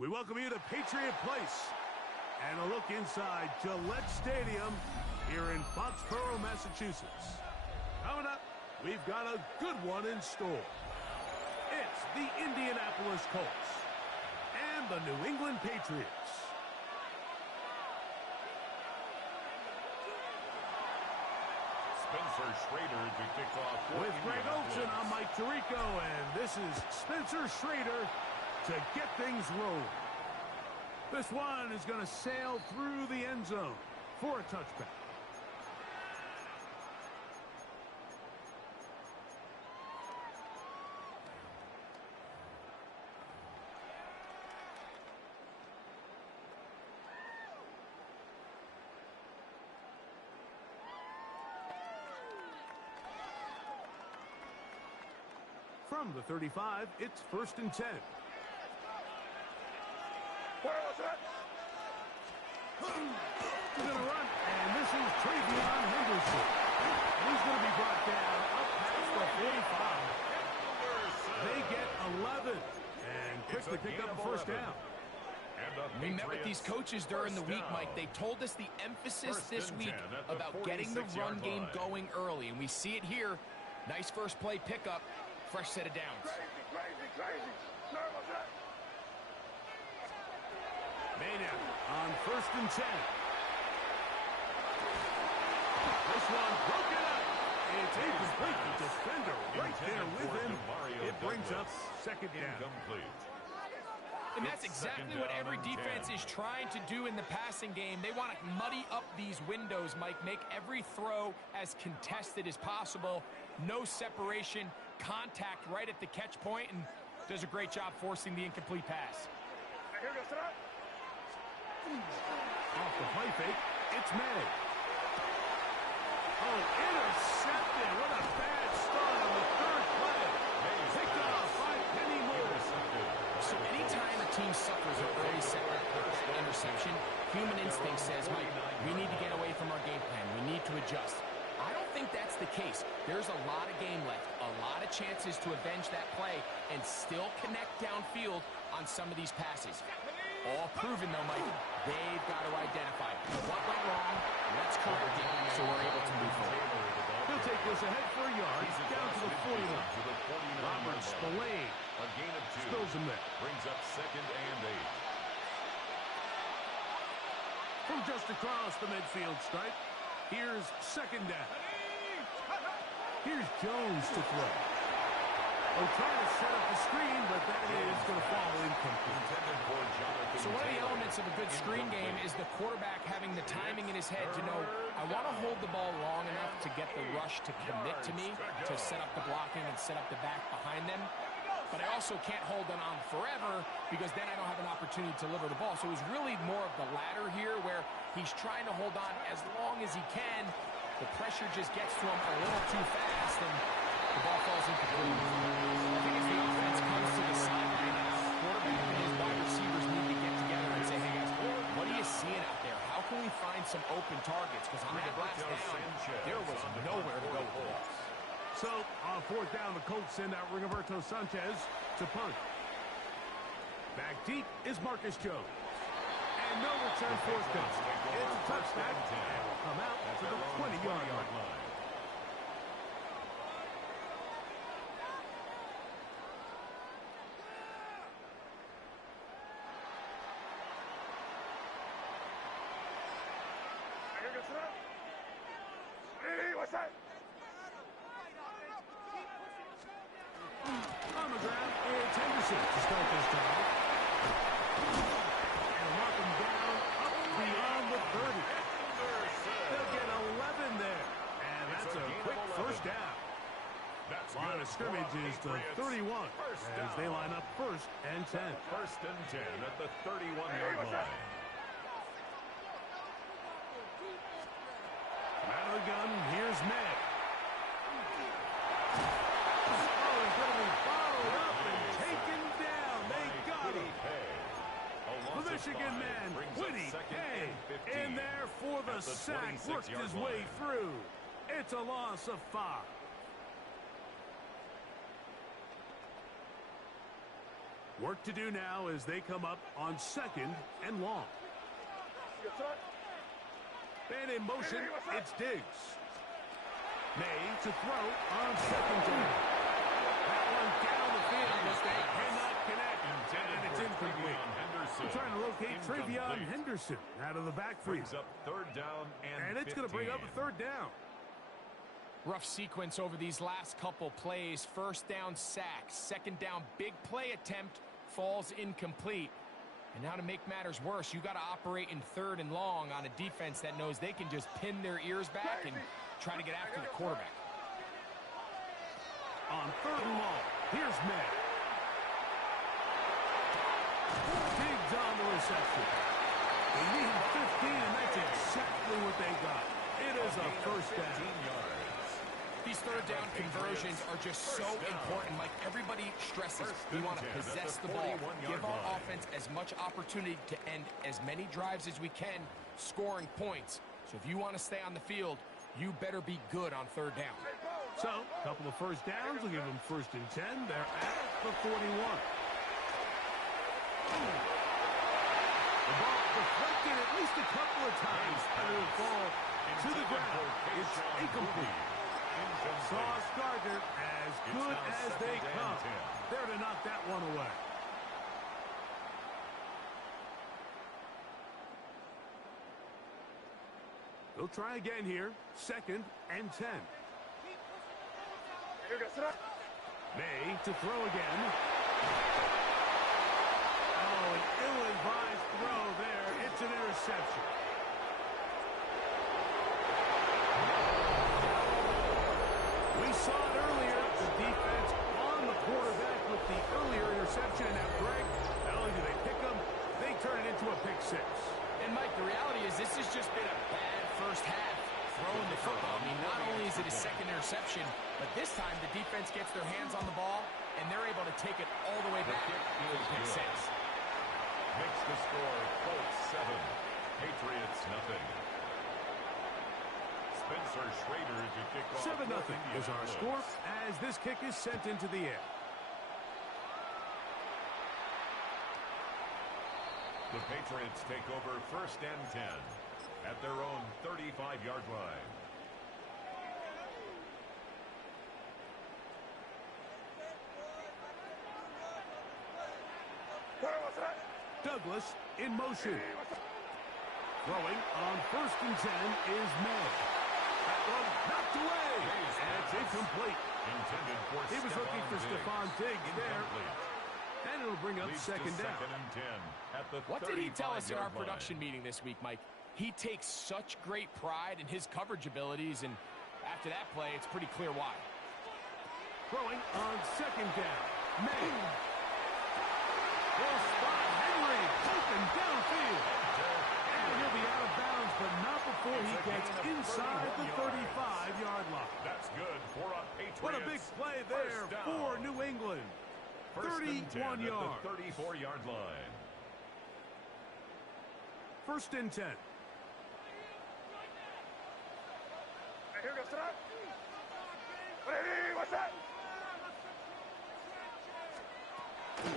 We welcome you to Patriot Place and a look inside Gillette Stadium here in Foxborough, Massachusetts. Coming up, we've got a good one in store. It's the Indianapolis Colts and the New England Patriots. Spencer Schrader to kick off. With Greg Olsen, I'm Mike Tirico, and this is Spencer Schrader to get things rolling. This one is going to sail through the end zone for a touchback. From the 35, it's 1st and 10. He's going to run, and this is Travion Henderson. He's going to be brought down up past the 45. They get 11, and quickly pick up a first down. We met with these coaches during the week, Mike. They told us the emphasis this week about getting the run game going early, and we see it here. Nice first play pickup, fresh set of downs. Maynard on 1st and 10. This one broken up. It's incomplete. The defender right there with him. It brings up 2nd down. And that's exactly what every defense is trying to do in the passing game. They want to muddy up these windows, Mike, make every throw as contested as possible. No separation, contact right at the catch point, and does a great job forcing the incomplete pass. Off the play fake, it's May. Oh, intercepted. What a bad start on the 3rd play. Picked off by Penny Moore. So anytime a team suffers an early setback interception, human instinct says, Mike, we need to get away from our game plan. We need to adjust. I don't think that's the case. There's a lot of game left, a lot of chances to avenge that play and still connect downfield on some of these passes. All proven, though, Mike. They've got to identify what went wrong, let's correct it, so we're able to move forward. He'll take this ahead for a yard, down to the 40 line. Robert Spillane a gain of 2. spills him there. Brings up 2nd and 8. From just across the midfield stripe, here's 2nd down. Here's Jones to throw. Oh, trying to set up the screen, but that is going to fall incomplete. So one of the elements of a good screen game is the quarterback having the timing in his head to know, I want to hold the ball long enough to get the rush to commit to me, to set up the blocking and set up the back behind them. But I also can't hold them on forever because then I don't have an opportunity to deliver the ball. So it was really more of the latter here where he's trying to hold on as long as he can. The pressure just gets to him a little too fast and the ball falls incomplete. I think as the offense comes to the sideline now, the quarterback and his wide receivers need to get together and say, hey guys, what are you seeing out there? How can we find some open targets? Because on that last down, there was nowhere to go with the ball. So, on 4th down, the Colts send out Rigoberto Sanchez to punt. Back deep is Marcus Jones. And no return forthcoming. It's a touchback, and will come out to the 20-yard line. On the ground, it's Henderson to start this drive. And mark him down up beyond the 30. They'll get 11 there. And that's a quick first down. Line of scrimmage is the 31 as they line up 1st and 10. 1st and 10 at the 31-yard line. Out of the gun, here's May. The Michigan man, Whitty Hay, in there for the sack, worked his way through. It's a loss of 5. Work to do now as they come up on 2nd and long. And in motion, it's Diggs. May to throw on 2nd down. That one down the field, but they cannot connect. And it's incomplete. We're trying to locate Travion Henderson out of the backfield. Brings up 3rd down And it's going to bring up a 3rd down. Rough sequence over these last couple plays. 1st down sack. 2nd down big play attempt falls incomplete. And now to make matters worse, you got to operate in 3rd and long on a defense that knows they can just pin their ears back and try to get after the quarterback. On 3rd and long, here's May. Diggs on the reception. They need 15, and that's exactly what they got. It is a 1st down. These 3rd down conversions are just so important. Like everybody stresses, we want to possess the ball, give our offense as much opportunity to end as many drives as we can, scoring points. So if you want to stay on the field, you better be good on 3rd down. So, a couple of 1st downs will give them 1st and 10. They're at the 41. The ball deflected at least a couple of times. And it will fall to the ground. It's incomplete. Sauce Gardner, as good as they come. There to knock that one away. They'll try again here. 2nd and 10. May to throw again. Oh, an ill-advised throw there. It's an interception. We saw it earlier. The defense on the quarterback with the earlier interception. And now, Greg, not only do they pick them, they turn it into a pick 6. And, Mike, the reality is this has just been a bad 1st half throwing the football. I mean, not only is it a 2nd interception, but this time the defense gets their hands on the ball, and they're able to take it all the way back for pick 6. Makes the score Colts 7, Patriots nothing. Spencer Schrader to kick off. 7-0 is our score as this kick is sent into the air. The Patriots take over 1st and 10 at their own 35-yard line. Douglas in motion. Throwing on 1st and 10 is May. That one knocked away. And it's incomplete. He was looking for Stephon Diggs there. And it'll bring up 2nd down. 2nd and 10 at the What did he tell us in our 35-yard line. production meeting this week, Mike? He takes such great pride in his coverage abilities, and after that play, it's pretty clear why. Throwing on 2nd down. May. Will spot Henry. Open downfield. And he'll be out of bounds, but not before he gets inside the 35-yard line. That's good for a Patriots. What a big play there for New England. 31 yards. 34-yard line. 1st and 10.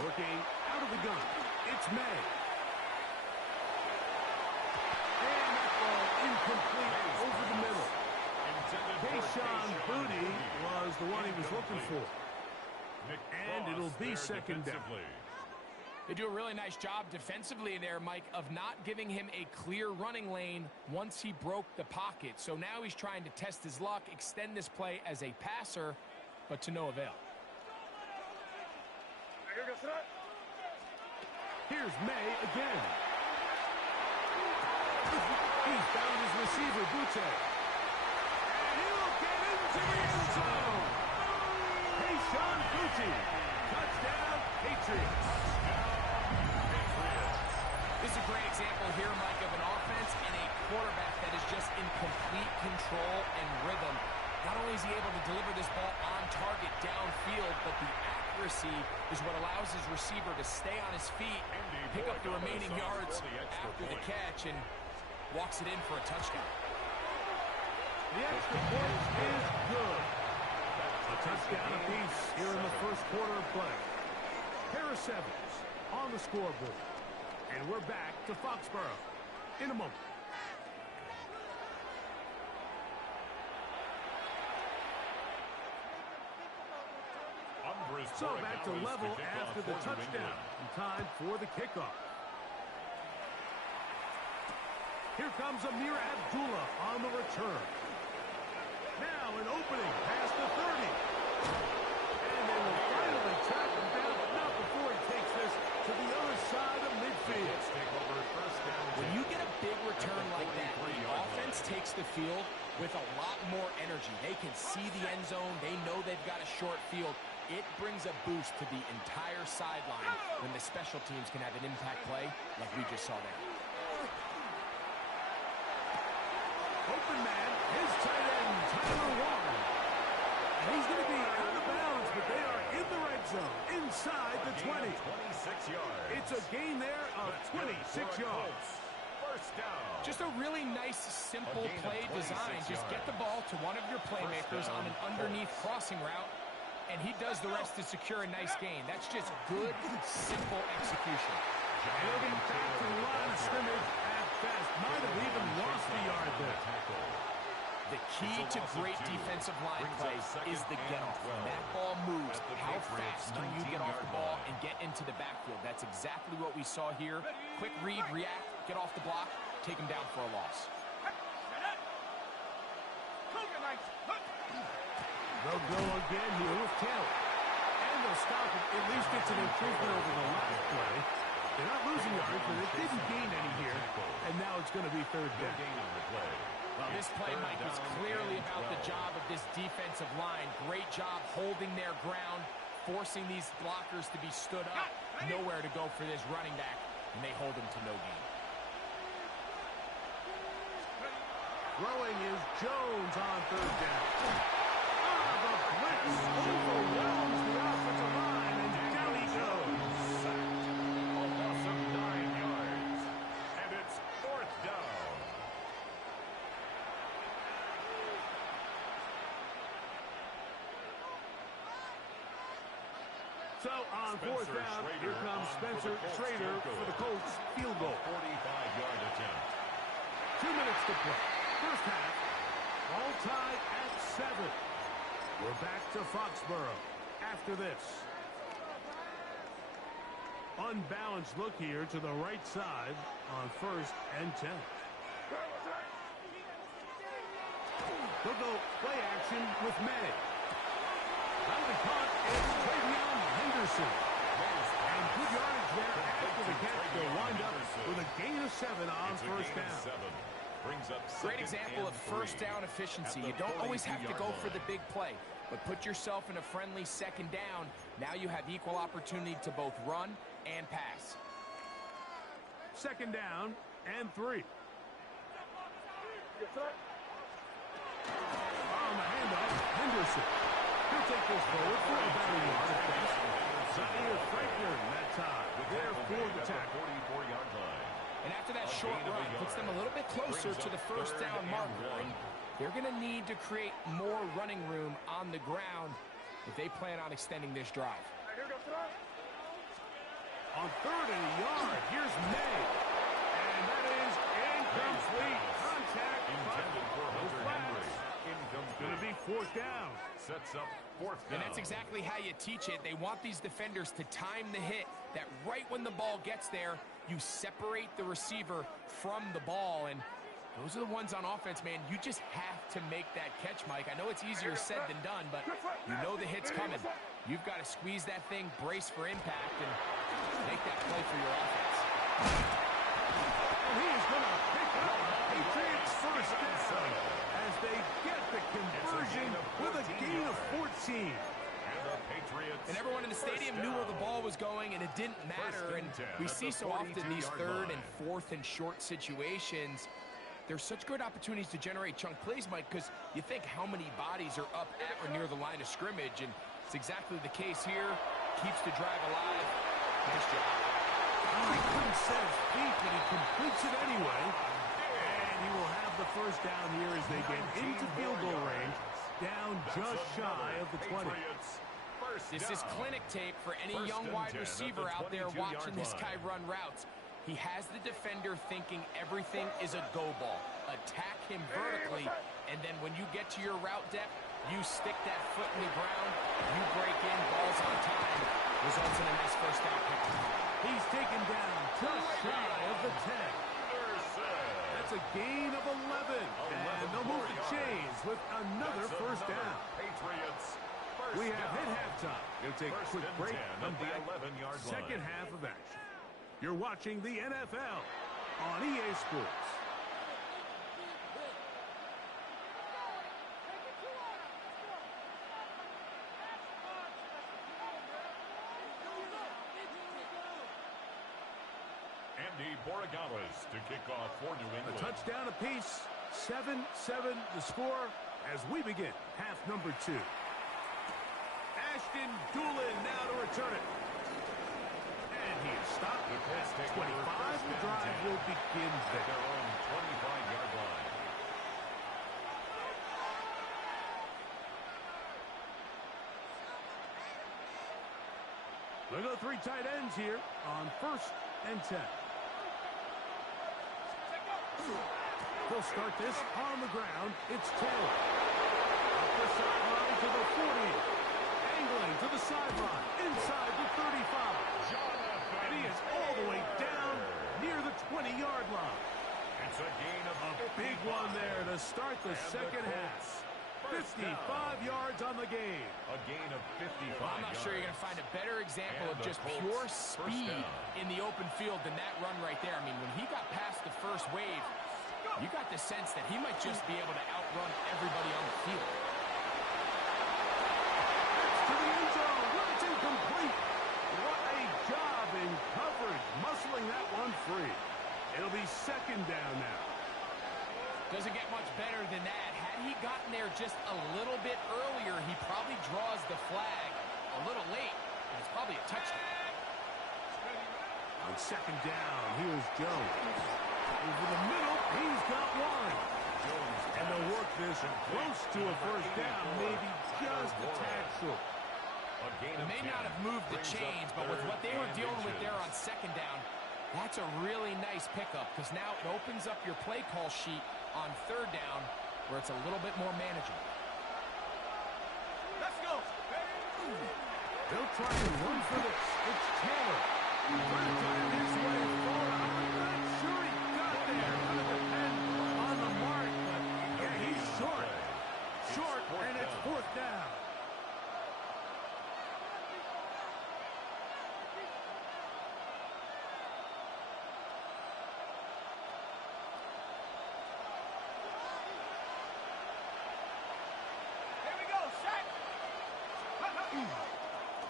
Working out of the gun. It's May. And that ball incomplete over the middle. Kayshon Boutte was the one he was looking for. And it'll be 2nd down. They do a really nice job defensively in there, Mike, of not giving him a clear running lane once he broke the pocket. So now he's trying to test his luck, extend this play as a passer, but to no avail. Here's May again. He's found his receiver, Boutte. And he'll get into the end zone. Kayshon Boutte. Touchdown, Patriots. This is a great example here, Mike, of an offense and a quarterback that is just in complete control and rhythm. Not only is he able to deliver this ball on target downfield, but the accuracy is what allows his receiver to stay on his feet, pick up the remaining yards after the catch, and walks it in for a touchdown. The extra point is good. A touchdown apiece here in the 1st quarter of play. pair of sevens on the scoreboard. And we're back to Foxborough in a moment. So back to level after the touchdown. And time for the kickoff. Here comes Amir Abdullah on the return. Now an opening past the 30. And they will finally track him down, but not before he takes this to the other side of midfield. When you get a big return like that, the offense takes the field with a lot more energy. They can see the end zone. They know they've got a short field. It brings a boost to the entire sideline when the special teams can have an impact play like we just saw there. Open man, his tight end, Tyler Warren. And he's going to be out of bounds, but they are in the red zone, inside the 20. 26 yards. It's a gain there of 26 yards. First down. Just a really nice, simple play design. Just get the ball to one of your playmakers on an underneath crossing route, and he does the rest to secure a nice gain. That's just good, simple execution. And he'll get back to the line of scrimmage at best. Might have even lost the yard there. The key to great defensive line play is the get-off. When that ball moves, how fast can you get off the ball and get into the backfield? That's exactly what we saw here. Quick read, react, get off the block, take him down for a loss. They'll go again here with Taylor. And they'll stop it. At least it's an improvement over the last play. They're not losing yards, but they didn't gain any here. And now it's going to be third down. Well, this play, Mike, was clearly about the job of this defensive line. Great job holding their ground, forcing these blockers to be stood up. Nowhere to go for this running back, and they hold him to no gain. Throwing is Jones on third down. The blitz overwhelms the offensive line, and down he goes. A loss of 9 yards. And it's fourth down. So on fourth down, here comes Spencer Schrader for the Colts field goal. 45-yard attempt. 2 minutes to play. First half, all tied at 7. We're back to Foxborough after this. Unbalanced look here to the right side on 1st and 10. They'll go play action with May. Finally caught is Travion Henderson. And good yardage there after the catch. They'll wind up with a gain of 7 on first down. Great example of first down efficiency. You don't always have to go for the big play, but put yourself in a friendly second down. Now you have equal opportunity to both run and pass. Second down and 3. On the handoff, Henderson. He'll take this forward for about a yard at best. Zaire Franklin that time. There for the tackle. 44-yard line. And after that short run, puts them a little bit closer to the first down marker. And they're going to need to create more running room on the ground if they plan on extending this drive. On 3rd and a yard, here's May. And that is incomplete. Contact. Intended for Hunter Henry. Going to be 4th down. Sets up 4th down. And that's exactly how you teach it. They want these defenders to time the hit, that right when the ball gets there, you separate the receiver from the ball. And those are the ones on offense, man. You just have to make that catch, Mike. I know it's easier said than done, but you know the hit's coming. You've got to squeeze that thing, brace for impact, and make that play for your offense. And he is going to pick up Patriots first down as they get the conversion with a gain of 14. And everyone in the stadium knew where the ball was going, and it didn't matter. And we see so often these 3rd and 4th and short situations, there's such good opportunities to generate chunk plays, Mike, because you think how many bodies are up at or near the line of scrimmage, and it's exactly the case here. Keeps the drive alive. Nice job. Oh, he couldn't set his feet, but he completes it anyway. And he will have the first down here as they get into field goal range, down just shy of the 20. This is clinic tape for any young wide receiver out there watching this guy run routes. He has the defender thinking everything is a go ball. Attack him vertically, and then when you get to your route depth, you stick that foot in the ground, you break in, balls on time, results in a nice first down pick. He's taken down just shy of the 10. That's a gain of 11. And they'll move the chains with another first down. We have hit halftime. It'll take a quick break. Come back. Second half of action. You're watching the NFL on EA Sports. Andy Borregales to kick off for New England. A touchdown apiece. 7-7 the score as we begin half number 2. Ashton Doolin now to return it. And he is stopped at 25. The drive will begin at their own 25-yard line. Look at the 3 tight ends here on 1st and 10. They'll start this on the ground. It's Taylor. Up the sideline to the 40. Angling to the sideline. Inside the 35. And he is all the way down near the 20-yard line. It's a gain of a big one there to start the second half. 55 yards on the game. A gain of 55 I'm not sure you're going to find a better example of just pure speed in the open field than that run right there. I mean, when he got past the first wave, you got the sense that he might just be able to outrun everybody on the field. That's to the end zone. It's incomplete. What a job in coverage, muscling that one free. It'll be second down now. Doesn't get much better than that. Had he gotten there just a little bit earlier, he probably draws the flag a little late, and it's probably a touchdown. On second down, here's Jones. Over the middle, he's got one. And they'll work this close to a first down, maybe just a tad short. They may not have moved the chains, but with what they were dealing with there on second down, that's a really nice pickup because now it opens up your play call sheet on third down where it's a little bit more manageable. Let's go. They'll try and run for this. It's Taylor. Trying to drive his way forward. I'm not sure he got there. Gonna depend on the mark, but yeah, he's short. Short, and it's fourth down.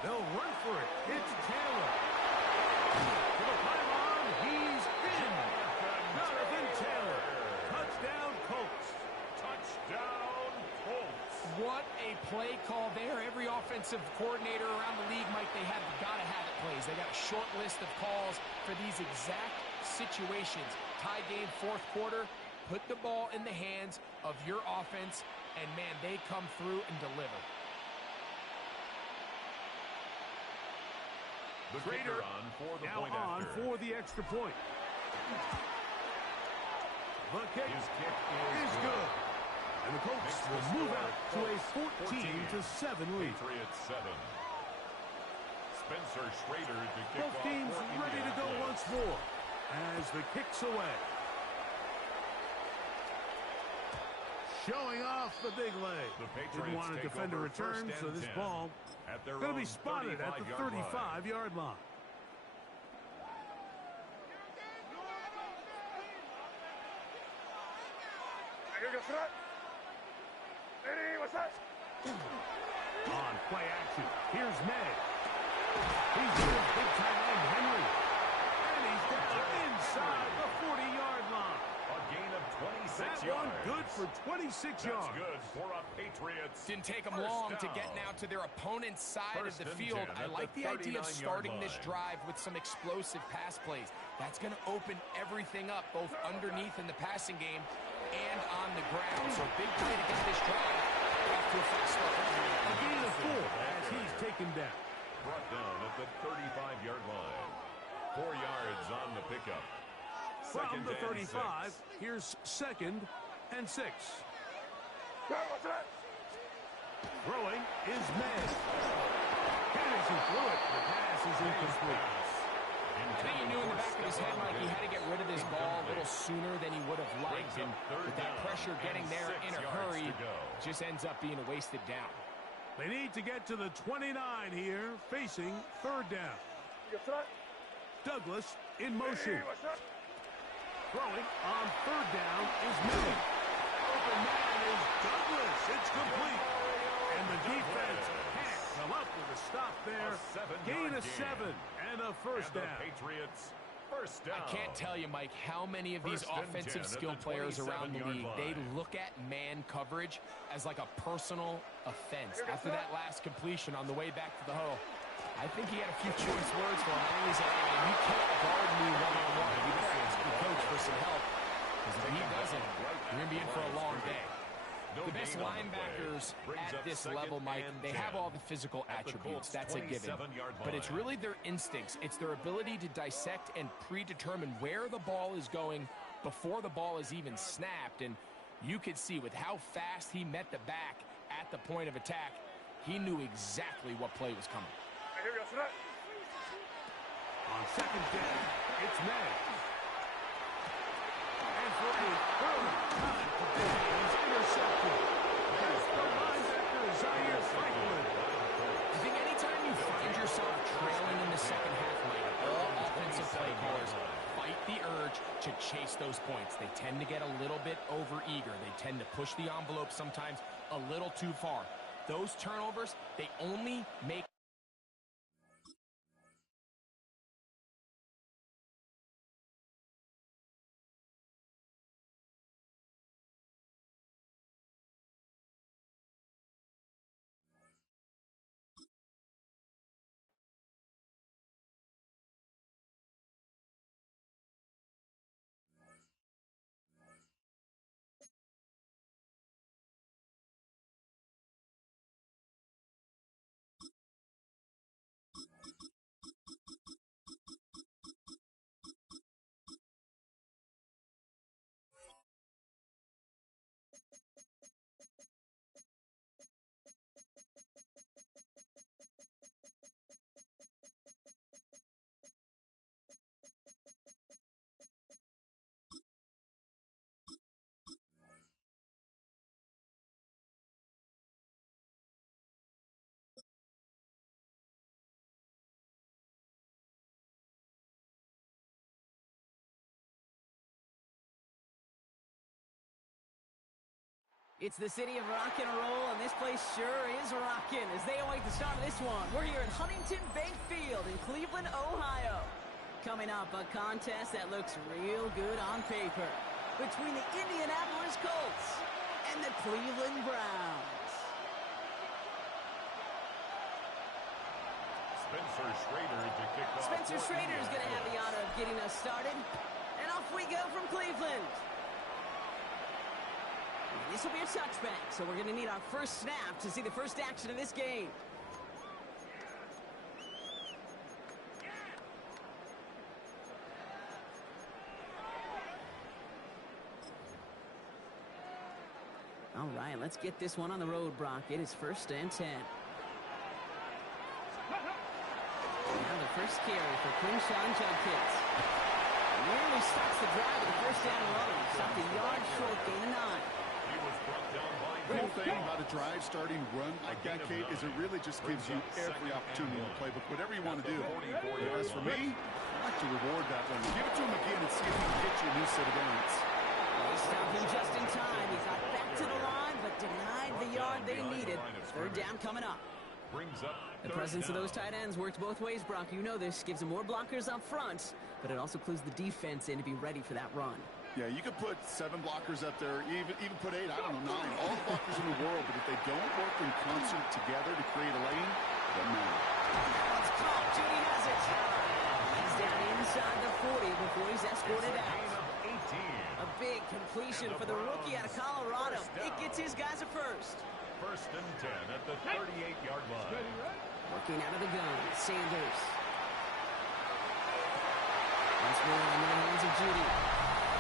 They'll run for it. It's Taylor. To the pylon. He's in. Jonathan Taylor. Touchdown, Colts. Touchdown, Colts. What a play call there. Every offensive coordinator around the league, Mike, they have gotta have it plays. They got a short list of calls for these exact situations. Tie game, fourth quarter. Put the ball in the hands of your offense, and, man, they come through and deliver. The Trader now on for the extra point. The kick is good. And the Colts will move out to a 14-7 lead. Patriots 7. Spencer Schrader to kick off. Both teams ready to go once more as the kick's away. Showing off the big leg. Didn't want to defend a return, so this ball going to be spotted at the 35-yard line. On play action, here's May. He's with big tight end Henry. And he's down inside the 40-yard line. A gain of 26 that yards. One good for 26 yards. That's good for a Patriots. Didn't take them long to get now to their opponent's side of the field. I like the idea of starting this drive with some explosive pass plays. That's going to open everything up, both underneath in the passing game and on the ground. So big play to get this drive Off to a fast start. A gain of 4 as he's taken down. Brought down at the 35-yard line. 4 yards on the pickup. From the 35, 6. here's 2nd and 6. Throwing is May. Henderson threw it. The pass is incomplete. I think he knew in the back of his head, Mike, he had to get rid of this ball a little sooner than he would have liked. And with that pressure getting there in a hurry, just ends up being a wasted down. They need to get to the 29 here, facing 3rd down. Douglas in motion. Throwing on 3rd down is May. Open man is Douglas. It's complete. And the defense can't come up with a stop there. Gain of 7 and a 1st down. Patriots first down. I can't tell you, Mike, how many of these offensive skill players around the league, they look at man coverage as like a personal offense. After that last completion on the way back to the huddle, I think he had a few choice words for him. I think he said, hey, man, you can't guard me one-on-one. You better ask your coach for some help. Because if he doesn't, you're going to be in for a long day. The best linebackers at this level, Mike, they have all the physical attributes. That's a given. But it's really their instincts. It's their ability to dissect and predetermine where the ball is going before the ball is even snapped. And you could see with how fast he met the back at the point of attack, he knew exactly what play was coming. On 2nd down, it's May. And for a 3rd time today, he's intercepted. There's the linebacker, Zaire Franklin. I think anytime you find yourself trailing in the second half, Mike, all offensive play callers fight the urge to chase those points. They tend to get a little bit overeager. They tend to push the envelope sometimes a little too far. Those turnovers, they only make It's the city of rock and roll, and this place sure is rocking as they await the start of this one. We're here at Huntington Bank Field in Cleveland, Ohio. Coming up, a contest that looks real good on paper between the Indianapolis Colts and the Cleveland Browns. Spencer Schrader to kick off. Spencer Schrader is going to have the honor of getting us started. And off we go from Cleveland. This will be a touchback, so we're going to need our first snap to see the first action of this game. All right, let's get this one on the road, Brock. It is 1st and 10. Now the first carry for Quinshawn Judkins. Nearly stops the drive with the first down run. Stopped a yard short, gain of 9. He was brought down by Cool thing about a drive starting run like that, Kate, is it really just gives you every opportunity in the playbook, whatever you want to do. As for me, I like to reward that one. Give it to him again and see if he can get you a new set of downs. They stopped him just in time. He got back to the line, but denied the yard they needed. 3rd down coming up. brings up The presence of those tight ends works both ways, Brock. You know this. Gives them more blockers up front, but it also clues the defense in to be ready for that run. Yeah, you could put 7 blockers up there, even put 8, I don't know, 9. All the blockers in the world, but if they don't work in concert together to create a lane, it doesn't matter. It's caught. Judy has it. He's down inside the 40 before he's escorted out. A big completion for the rookie out of Colorado. It gets his guys a first. 1st and 10 at the 38-yard line. Working out of the gun, Sanders. Once more in the hands of Judy.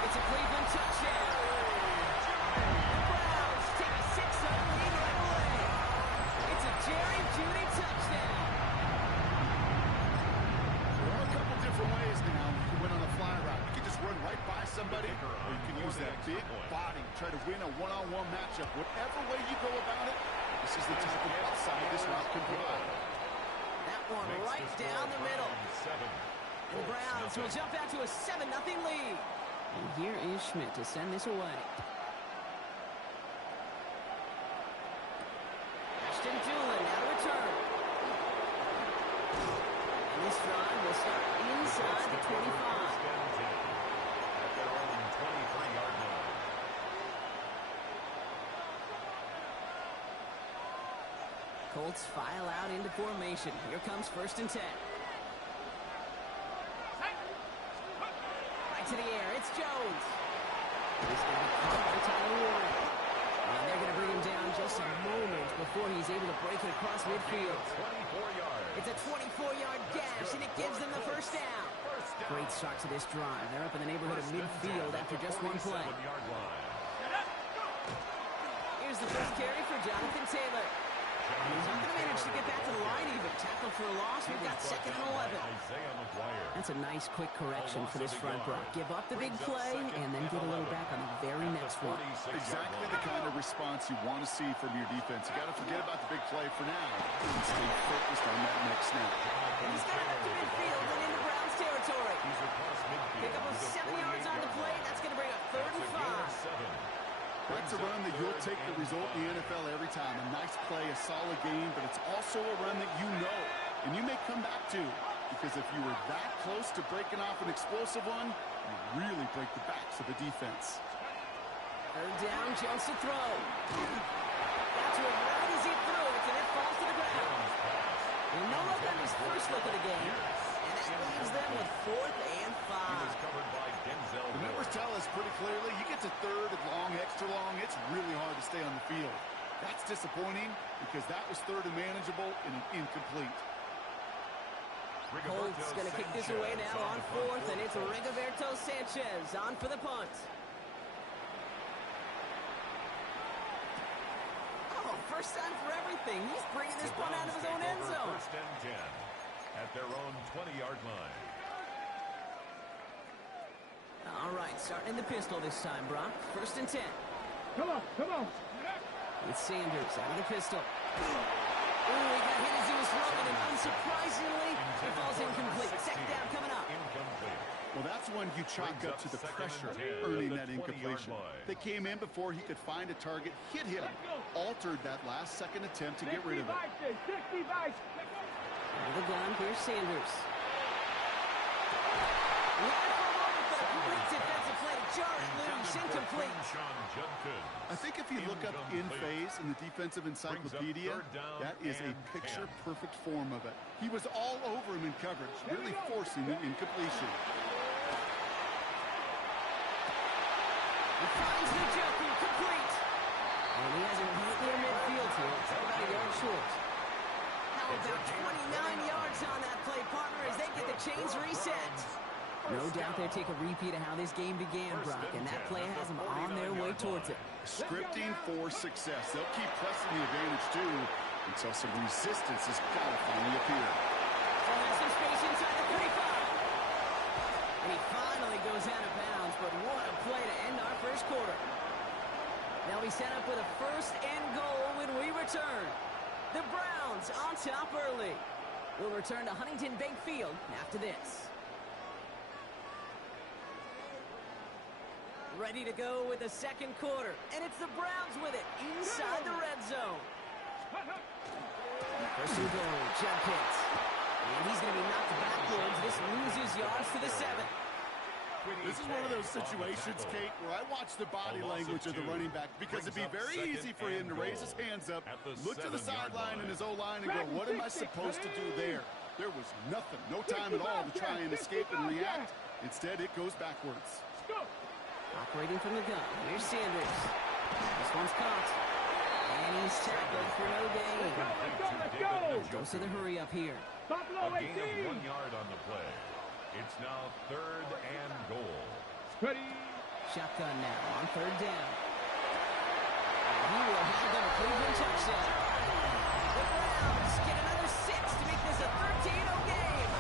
It's a Cleveland touchdown. The Browns take a 6-0 lead right away. It's a Jerry Judy touchdown. There are a couple different ways now you can win on a fly route. You can just run right by somebody, or you can use that big body, try to win a one-on-one matchup. Whatever way you go about it, this is the type of upside this route can provide. That one right down the middle. And the Browns will jump out to a 7-0 lead. And here is Schmidt to send this away. Ashton Doolin now to return. And this drive will start inside the 25. At their own 23-yard line. Colts file out into formation. Here comes 1st and 10. Right to the air. It's Jones. He's going to be caught by Tyler Warren. And they're going to bring him down just a moment before he's able to break it across midfield. 24 yards. It's a 24-yard gash, and it gives them the first down. Great start to this drive. They're up in the neighborhood of midfield after just one play. Here's the first carry for Jonathan Taylor. He's not going to manage to get back to the line even. Tackle for a loss. We've got 2nd and 11. That's a nice quick correction for this front block. Give up the big play and then get a little back on the very next one. Exactly the kind of response you want to see from your defense. You got to forget about the big play for now and stay focused on that next snap. And he's got it up to midfield and into Browns territory. Pick up of 7 yards on the play. That's going to bring up 3rd and 5. That's a run that you'll take the result in the NFL every time. A nice play, a solid game, but it's also a run that you know and you may come back to, because if you were that close to breaking off an explosive one, you really break the backs of the defense. 3rd down, Jones to throw. That's where right as he threw it, and it falls to the ground. And no luck on his first look at the game, and that leaves them with 4th and 5. The numbers tell us pretty clearly, you get to 3rd and long, extra long, it's really hard to stay on the field. That's disappointing because that was 3rd and manageable and an incomplete. Colts going to kick this away now on 4th, and it's Rigoberto Sanchez on for the punt. Oh, first time for everything. He's bringing this punt out of his own end zone. 1st and 10 at their own 20-yard line. All right, starting in the pistol this time, Brock. 1st and 10. Come on. It's Sanders out of the pistol. Ooh, he got hit as he was throwing, and unsurprisingly, it falls incomplete. 2nd down coming up. Well, that's when you chalk up to the pressure earning that incompletion. They came in before he could find a target, hit him, altered that last-second attempt to get rid of it. Out of the gun, here's Sanders. Great defensive play to jar it loose, incomplete. I think if you look up in phase in the defensive encyclopedia, that is a picture-perfect form of it. He was all over him in coverage, really forcing the incompletion. He finds the jockey, complete. And he has him right near midfield here. It's about a yard short. How about 29 yards on that play, partner, as they get the chains reset. No doubt they'll take a repeat of how this game began, Brock, and that play has them on their way towards it. Scripting for success. They'll keep pressing the advantage, too, until some resistance has got to finally appear. So there's some space inside the 35. And he finally goes out of bounds, but what a play to end our first quarter. They'll be set up with a 1st and goal when we return. The Browns on top early. We'll return to Huntington Bank Field after this. Ready to go with the 2nd quarter, and it's the Browns with it inside the red zone. 1st and goal, Jeb Pitts. And he's going to be knocked backwards. This loses yards to the 7. This is one of those situations, Kate, where I watch the body language of the running back, because it'd be very easy for him to raise his hands up, look to the sideline and his O-line and go, what am I supposed to do there? There was nothing, no time at all to try and escape and react. Instead, it goes backwards. Operating from the gun. Here's Sanders. This one's caught. And he's tackled for no gain. Let's go! Goes to the hurry up here. Stop A low, gain 18. of 1 yard on the play. It's now 3rd and goal. Ready. Shotgun now on 3rd down. And he will have a Cleveland touchdown. The Browns get another 6 to make this a 13-0 game.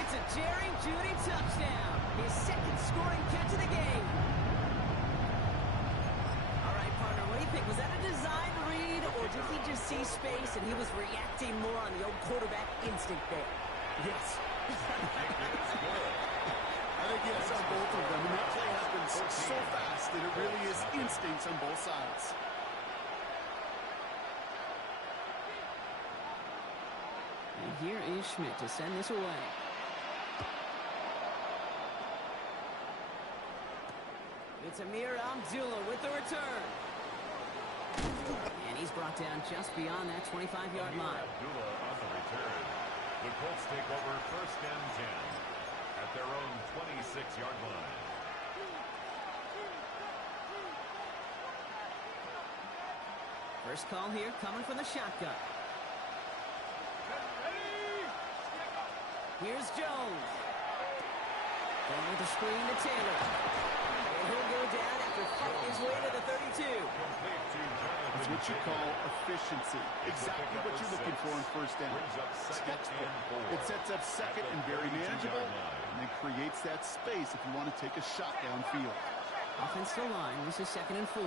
It's a Jerry Jeudy touchdown. His 2nd scoring catch of the game. All right, partner, what do you think? Was that a design read, or did he just see space and he was reacting more on the old quarterback instinct there? Yes. I think yes on both of them. And that play happens so fast that it really is instincts on both sides. And here is Schmidt to send this away. It's Amir Abdullah with the return. And he's brought down just beyond that 25-yard line. Abdullah on the return. The Colts take over 1st and 10 at their own 26-yard line. First call here coming from the shotgun. Here's Jones. Going with the screen to Taylor. And he'll go down after fighting his way to the 32. It's what you call efficiency. Exactly what you're looking for in 1st down. It sets up 2nd and very manageable, and then creates that space if you want to take a shot downfield. Offensive line, this is 2nd and 4.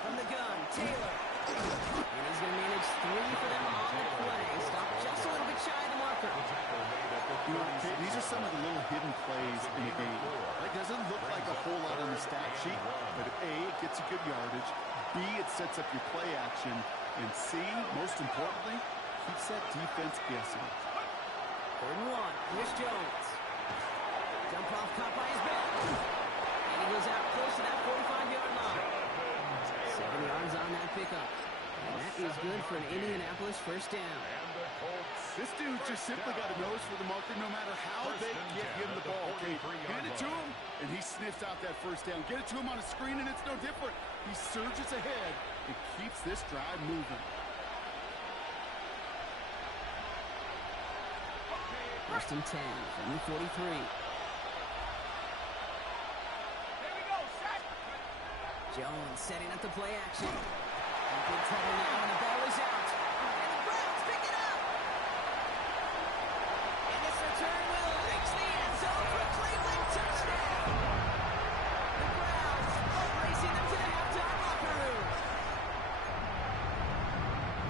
From the gun, Taylor. And he's going to manage 3 for them on the play. Stop just a little bit shy of the marker. You know, these are some of the little hidden plays in the game. It doesn't look like a whole lot on the stat sheet, but A, it gets you good yardage. B, it sets up your play action. And C, most importantly, keeps that defense guessing. 3rd and 1. Here's Jones. Jump off caught by his back. And he goes out close to that 45-yard line. 7 yards on that pickup. And that is good for an Indianapolis 1st down. This dude just simply got a nose for the marker no matter how they get him the ball. Okay, hand it to him, and he sniffs out that 1st down. Get it to him on a screen, and it's no different. He surges ahead and keeps this drive moving. 1st and 10 from the 43. Jones setting up the play action. Big trouble now, and the ball is out. And the Browns pick it up. And this return will reach the end zone for a Cleveland touchdown. The Browns racing them to the halftime locker room.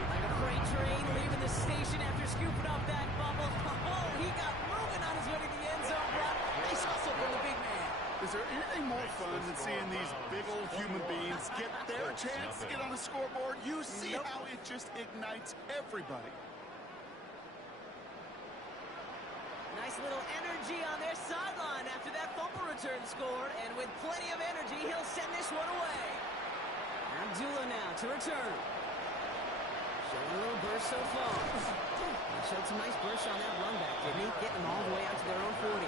Like a freight train leaving the station after scooping up that bubble. Oh, he got moving on his way to the end zone, Brock. Nice hustle from the big man. Is there anything more fun than seeing these big old human beings get their chance to get on the scoreboard? You see how it just ignites everybody. Nice little energy on their sideline after that fumble return scored, and with plenty of energy, he'll send this one away. Abdullah now to return. Showing a little burst so far. He showed some nice bursts on that run back, didn't he? Getting them all the way out to their own 40.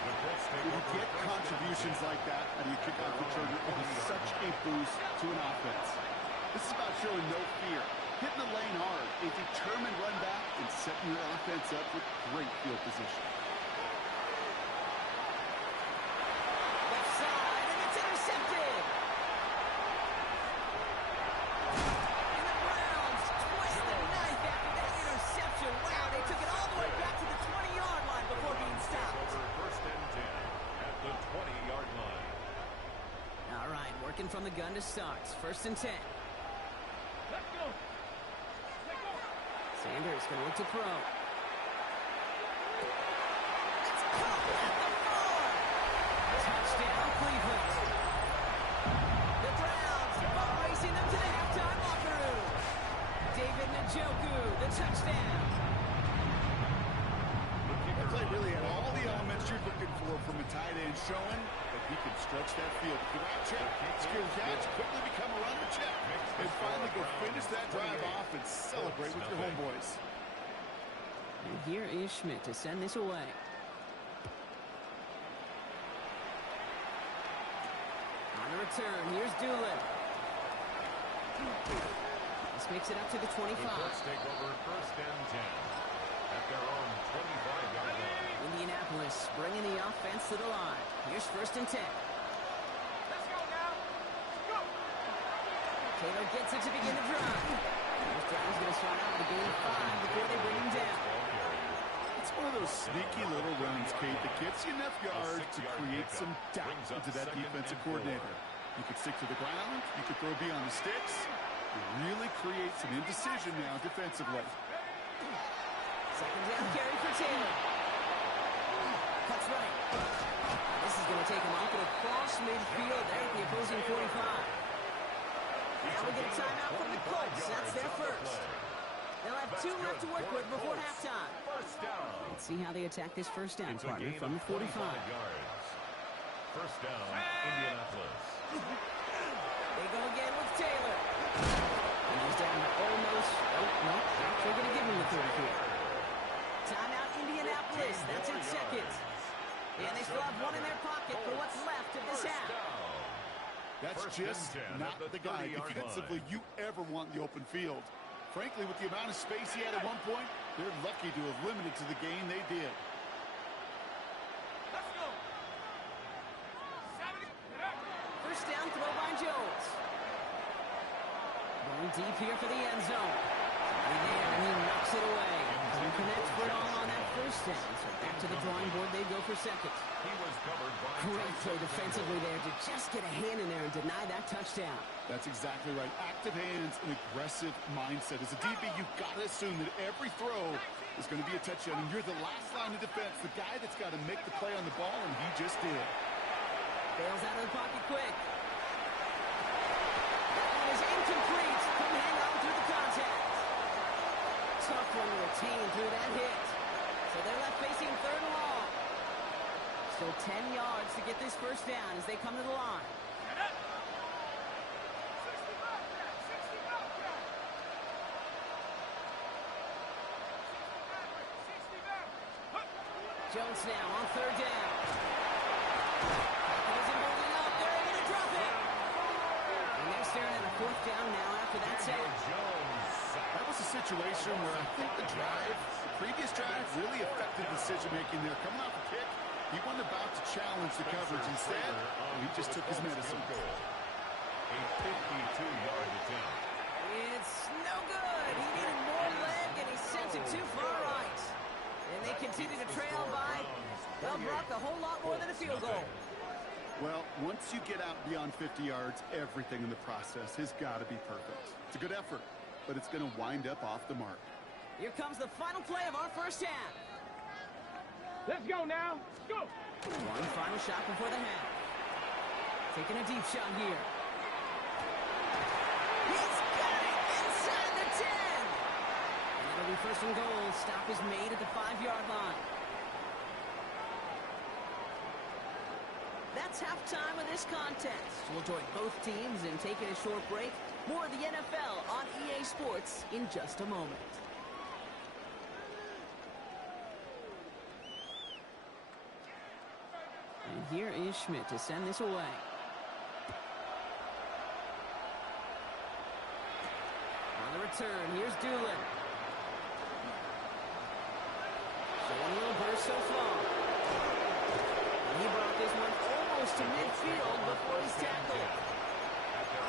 When you get contributions like that out of your kickoff returner, it is such a boost to an offense. This is about showing no fear, hitting the lane hard, a determined run back, and setting your offense up with great field position. Left side, and it's intercepted. And the Browns twist the knife after that interception. Wow, they took it all the way back to the 20-yard line before being stopped. 1st and 10 at the 20-yard line. All right, working from the gun to start. 1st and 10. Let's go. Sanders going to look to throw. It's caught at the 4. Touchdown, Cleveland. The Browns are racing them to the halftime locker room. David Njoku, the touchdown. The play really had all the elements you're looking for from a tight end, showing that he can stretch that field. Grab check, secure catch, quickly become a runner check, and finally go finish that drive off and celebrate with your homeboys. And here is Schmidt to send this away. return. Here's Doolin. This makes it up to the 25. The Colts take over first and 10 at their own 25-yard line. Indianapolis bringing the offense to the line. Here's first and 10. Let's go now. Let's go. Taylor gets it to begin the drive. This drive is going to start out with a gain of 5 before they bring him down. It's one of those sneaky little runs, Kate, that gets you enough yards to create some doubt into that defensive coordinator. You could stick to the ground. You could throw beyond the sticks. It really creates an indecision now defensively. Second down carry for Taylor. Cuts right. This is going to take him off and across midfield there at the opposing 45. Now we get a timeout from the Colts. That's their first. They'll have 2 left to work with before halftime. First down. Let's see how they attack this first down, It's a partner, gain from the of 45. 25 yards. First down, Indianapolis. They go again with Taylor. And he's down to almost, no, they're going to give him the 34. Timeout Indianapolis. That's in seconds. And they still have one in their pocket for what's left of this half. That's just not the guy defensively you ever want in the open field. Frankly, with the amount of space he had at one point, they're lucky to have limited to the gain they did. Let's go. First down throw by Jones. Going deep here for the end zone. Right there, and he knocks it away. Couldn't connect for it all on that first down. So back to the drawing board, they go for second. He was covered by Great play defensively there to just get a hand in there and deny that touchdown. That's exactly right. Active hands and aggressive mindset. As a DB, you've got to assume that every throw is going to be a touchdown. And you're the last line of defense, the guy that's got to make the play on the ball, and he just did. Bails out of the pocket quick. That one is incomplete. Couldn't hang on through the contact. Tough one to retain through that hit. So they're left facing third and long. Still 10 yards to get this first down as they come to the line. Jones now on third down. He isn't holding up. They're able to drop it. And they're staring at a fourth down now after that sack. That was a situation where I think the previous drive really affected decision-making there. Coming off a pick, he wasn't about to challenge the coverage. Instead, he just took his medicine. A 52-yard attempt. It's no good. He needed more leg, and he sent it too far right. And they continue to trail by, well, Brock, a whole lot more than a field goal. Well, once you get out beyond 50 yards, everything in the process has got to be perfect. It's a good effort, but it's going to wind up off the mark. Here comes the final play of our first half. Let's go now. Let's go. One final shot before the half. Taking a deep shot here. He's got it inside the 10. And it'll be first and goal. Stop is made at the 5-yard line. That's halftime of this contest. We'll join both teams in taking a short break. More of the NFL on EA Sports in just a moment. And here is Schmidt to send this away. On the return, here's Doolin. Showing a little burst so far. And he brought this one almost to midfield before he's tackled.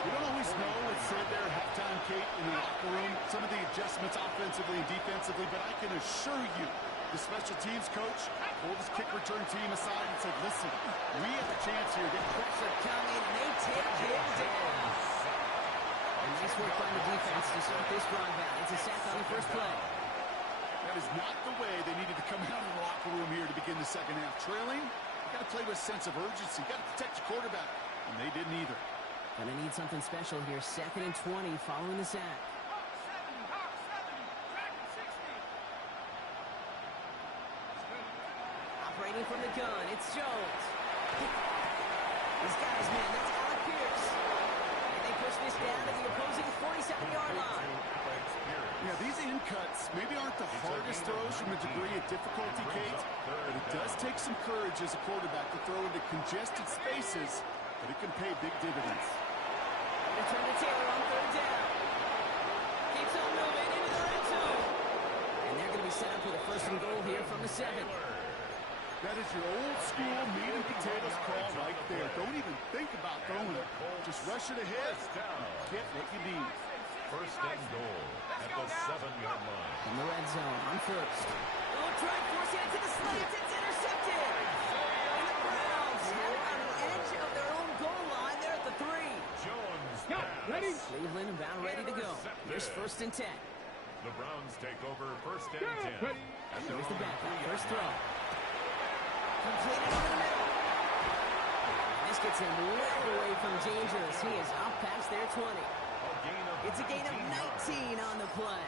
We don't always know what's said there at halftime, Kate, in the locker room. Some of the adjustments offensively and defensively, but I can assure you, the special teams coach pulled his kick return team aside and said, listen, we have a chance here. Get Pressure coming, and they take him down. And nice work by the defense to start this drive out. It's a sack on the first play. That is not the way they needed to come out of the locker room here to begin the second half. Trailing, you got to play with a sense of urgency. You got to protect your quarterback, and they didn't either. Gonna need something special here. 2nd and 20 following the sack. Operating from the gun, it's Jones. He's got his man, that's Alec Pierce. And they push this down to the opposing 47-yard line. Yeah, these in cuts maybe aren't the hardest throws from a degree of difficulty, Kate, but it does take some courage as a quarterback to throw into congested spaces but it can pay big dividends. Return to Taylor on third down. Keeps on moving into the red zone. And they're going to be set up with a first and goal here from the 7. That is your old school meat and potatoes call right there. Don't even think about throwing it. Just rush it ahead and get what you need. First and goal at the 7-yard line. In the red zone on first. Oh, try forcing it to the slants. It's intercepted. And the Browns have it on the edge of their own goal line there at the 3. Jones Go, ready? Cleveland about ready to go. Here's first and 10. The Browns take over first and 10. At their Here's the own backup. 3-yard First throw. line. Completed over the middle. This gets him well away from dangerous. He is up past their 20. It's a gain of 19 on the play.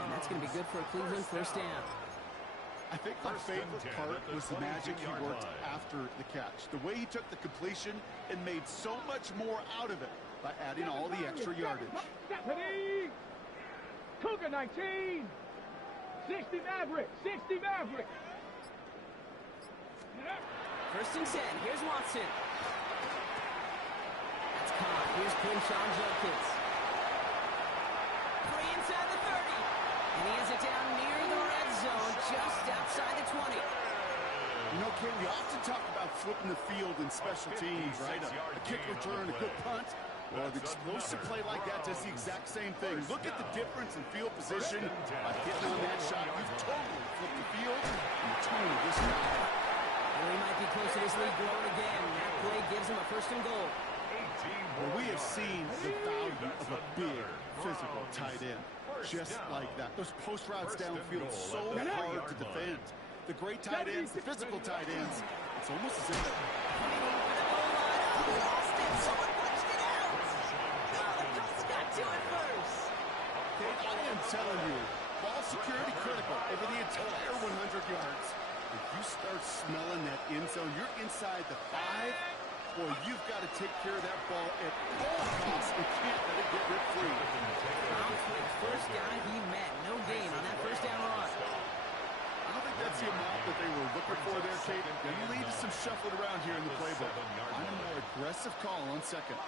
And that's going to be good for a Cleveland first down. I think my favorite part was the magic he worked after the catch. The way he took the completion and made so much more out of it by adding all the extra yardage. Stephanie! Cougar 19! 60 Maverick! 60 Maverick! First and 10. Here's Watson. That's caught. Here's Quinshon Judkins. 3 inside the 30. And he has it down near the red zone, just outside the 20. You know, Ken, we often talk about flipping the field in special teams, right? A kick return, a good punt. Well, an explosive play like that does the exact same thing. Look at the difference in field position. By hitting on that shot, you've totally flipped the field and turned this guy. Well, he might be close to this league growing again. That play gives him a first and goal. Well, we have seen the value of a big, physical tight end. Just like that. Those post routes downfield so hard to defend. The great tight ends, the physical tight ends, it's almost as if... Coming over the goal line. Oh, he lost it. Someone punched it out. No, the Colts got to it first. Okay, I am telling you, ball security critical over the entire 100 yards. If you start smelling that end zone, you're inside the 5. Boy, you've got to take care of that ball at all costs and can't let it get ripped free. First guy he met. No gain on that first down run. I don't think that's the amount that they were looking for there, Kate. Going to lead to some shuffling around here in the playbook. On a more aggressive call on second.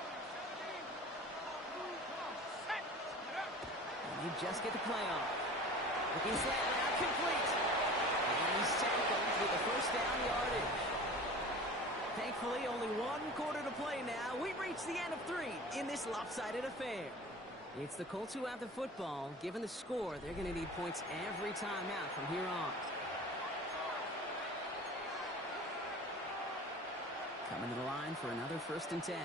And you just get the play off. Looking slant route complete. And he's tackled with the first down yardage. Thankfully, only one quarter to play now. We've reached the end of 3 in this lopsided affair. It's the Colts who have the football. Given the score, they're going to need points every time out from here on. Coming to the line for another first and 10.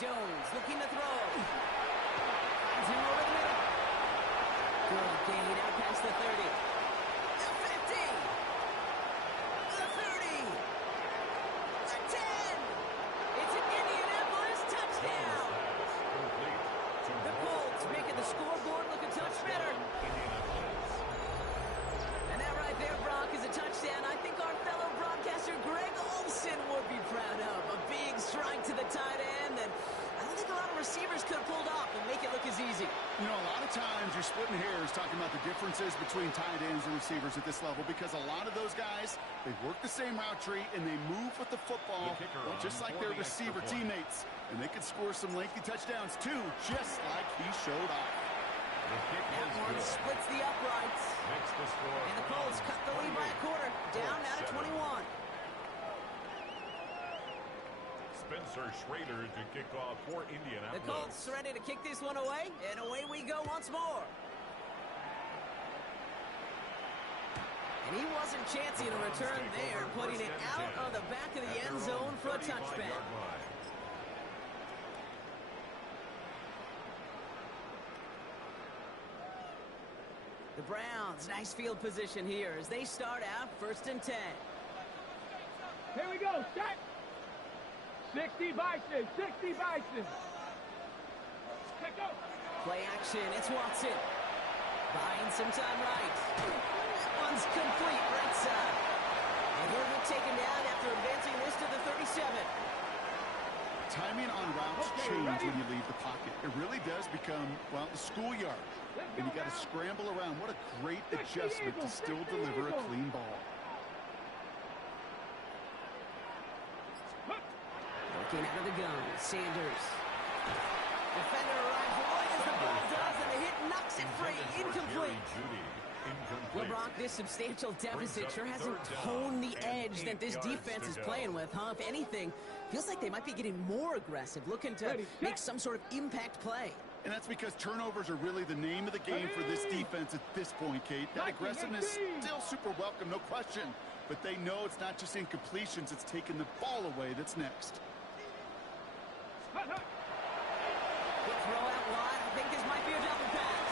Jones looking to throw. Finds him over the middle. Good gain out past the 30. The 50. The 30. The 10. It's an Indianapolis touchdown. The Colts making the scoreboard look a touch better. And that right there, Brock, is a touchdown I think our fellow broadcaster Greg Olsen would be proud of. A big strike to the tight end that I don't think a lot of receivers could have pulled off and make it look as easy. You know, a lot of times you're splitting hairs talking about the differences between tight ends and receivers at this level because a lot of those guys, they work the same route tree and they move with the football just like their receiver teammates. And they can score some lengthy touchdowns too, just like he showed off. That one splits the uprights. And the Colts cut the lead by a quarter. Down now to 21. Spencer Schrader to kick off for Indianapolis. The Colts ready to kick this one away, and away we go once more. And he wasn't chancing a return there, putting it out of the back of the end zone for a touchback. The Browns, nice field position here as they start out first and 10. Here we go, set. 60 Bison, 60 Bison. Let's go. Play action, it's Watson. Buying some time right. That one's complete, right side. And he'll get taken down after advancing this to the 37. Timing on routes change when you leave the pocket. It really does become, well, the schoolyard. And you got to scramble around. What a great adjustment to still deliver a clean ball. Looking out of the gun, Sanders. Defender arrives right as the ball does, and the hit knocks it free. Incomplete. Well, Brock, this substantial deficit sure hasn't toned the edge that this defense is playing with, huh? If anything, feels like they might be getting more aggressive, looking to make some sort of impact play. And that's because turnovers are really the name of the game for this defense at this point, Kate. That aggressiveness still super welcome, no question. But they know it's not just incompletions, it's taking the ball away that's next. Good throw out wide. I think this might be a double pass.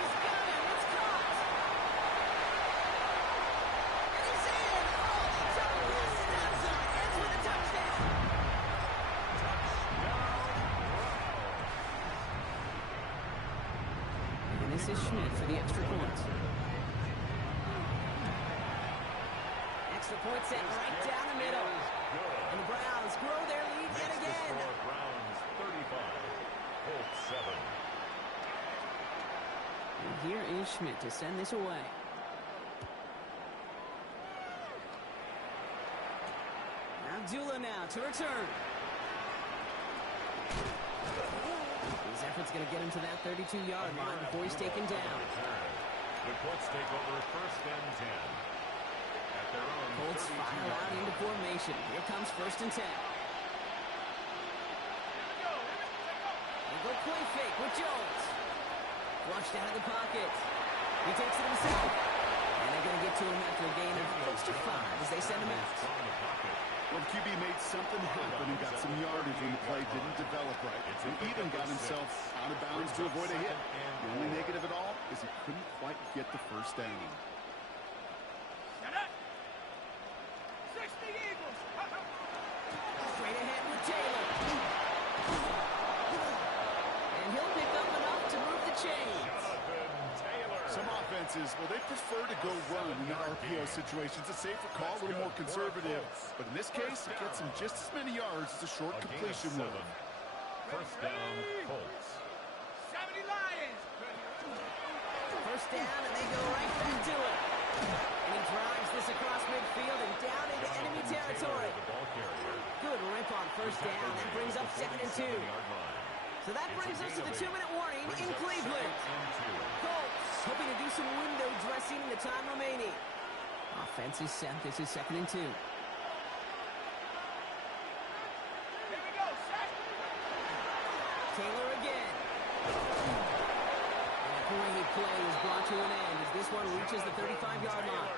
He's got it. It's caught. And he's in. Oh, the double pass stops him. Ends with a touchdown. And this is Schmidt for the extra point. Extra point set right down the middle. And the Browns grow their lead yet again. Browns 35, Colts 7. And here is Schmidt to send this away. Abdullah now to return. His effort's going to get him to that 32-yard line before he's taken down. The Colts take over first and 10. At their own Colts file out into formation. Here comes 1st and 10. They go play fake with Jones. Flushed out of the pocket. He takes it himself. And they're going to get to him after a gain of close to 5 as they send him out. Well, the QB made something happen and got some yardage when the play didn't develop right. And even got himself out of bounds to avoid a hit. The only negative at all is he couldn't quite get the first down. Straight ahead with Taylor. And he'll pick up enough to move the chains. Some offenses, well, they prefer to go run in the RPO situations. A safer call, a little more conservative. But in this case, it gets him just as many yards as a short completion would. First down, Colts. 70 Lions. First down, and they go right back to it. And he drives this across midfield and down into enemy territory. Good rip on first down. That brings up 2nd and 2. So that brings us to the 2-minute warning in Cleveland. Colts hoping to do some window dressing in the time remaining. Offense is set. This is 2nd and 2. Here we go, set. Taylor again. And a great play is brought to an end as this one reaches the 35-yard line.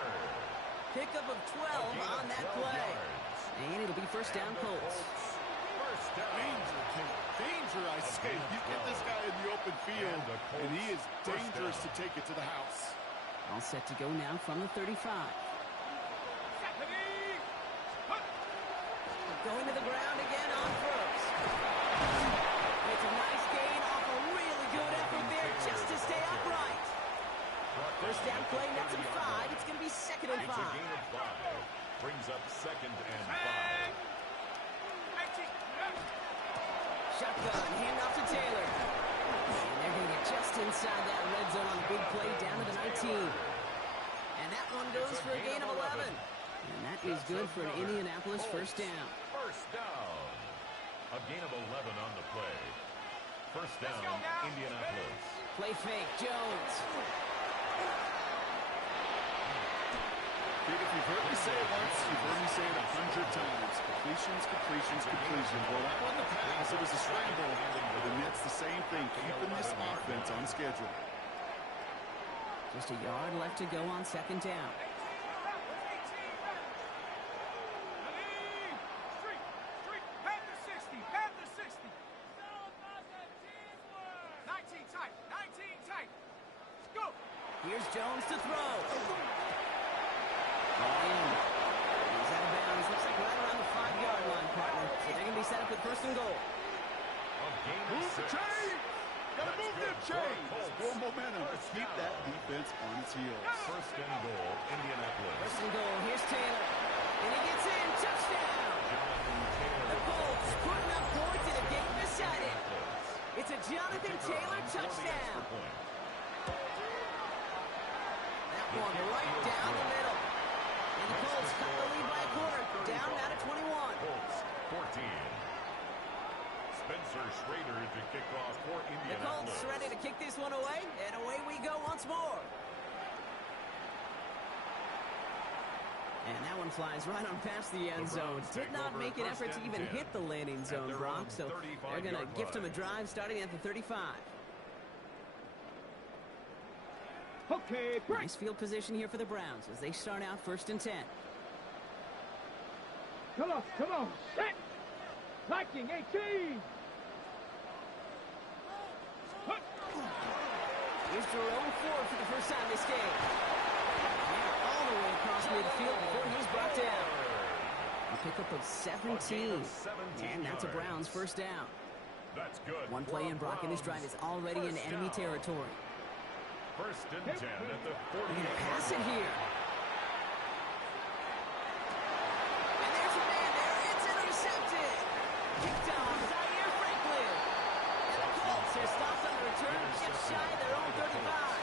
Pickup of 12 on that play. And it'll be first down, Colts. Danger, I say. You get this guy in the open field, and he is dangerous to take it to the house. All set to go now from the 35. Going to the ground again on first. It's a nice gain off a really good effort there just to stay upright. First down play, nets him 5. It's going to be 2nd and 5. It's a gain of 5. Brings up 2nd and 5. Shotgun, handoff to Taylor. And they're going to get just inside that red zone on the big play down to the 19. And that one goes for a gain of 11. And that is good for an Indianapolis first down. First down. A gain of 11 on the play. First down, Indianapolis. Play fake, Jones. If you've heard me say it once, you've heard me say it 100 times. Completions, completions, completions. Well, that wasn't a pass. It was a scramble. But the Nets, the same thing, keeping this offense on schedule. Just a yard left to go on 2nd down. Here's Jones to throw. Ball in. He's out of bounds. Looks like right around the 5-yard line, partner. So they're going to be set up with 1st and goal. Move the chains! Gotta move them chains! More momentum. Keep that defense on its heels. First and goal, Indianapolis. 1st and goal. Here's Taylor. And he gets in. Touchdown! The Colts putting up points in a game decided. It's a Jonathan Taylor touchdown. That one right down the middle. And the Colts cut the lead by a quarter. Down now to 21. kick this one away, and away we go once more. And that one flies right on past the end zone. Did not make an effort to even hit the landing zone, Brock, so they're going to gift him a drive starting at the 35. Okay, nice field position here for the Browns as they start out 1st and 10. Come on, set! Liking 18! Here's Jerome Ford for the first time this game. All the way across midfield before he's brought down. A pickup of 17. And that's a Browns first down. That's good. One play in, Brock, and this drive is already in enemy territory. 1st and 10 at the 40. They're gonna pass it here. And there's a man there. It's intercepted. Picked off Zaire Franklin. And the Colts are stopped on the return just shy of their own 35.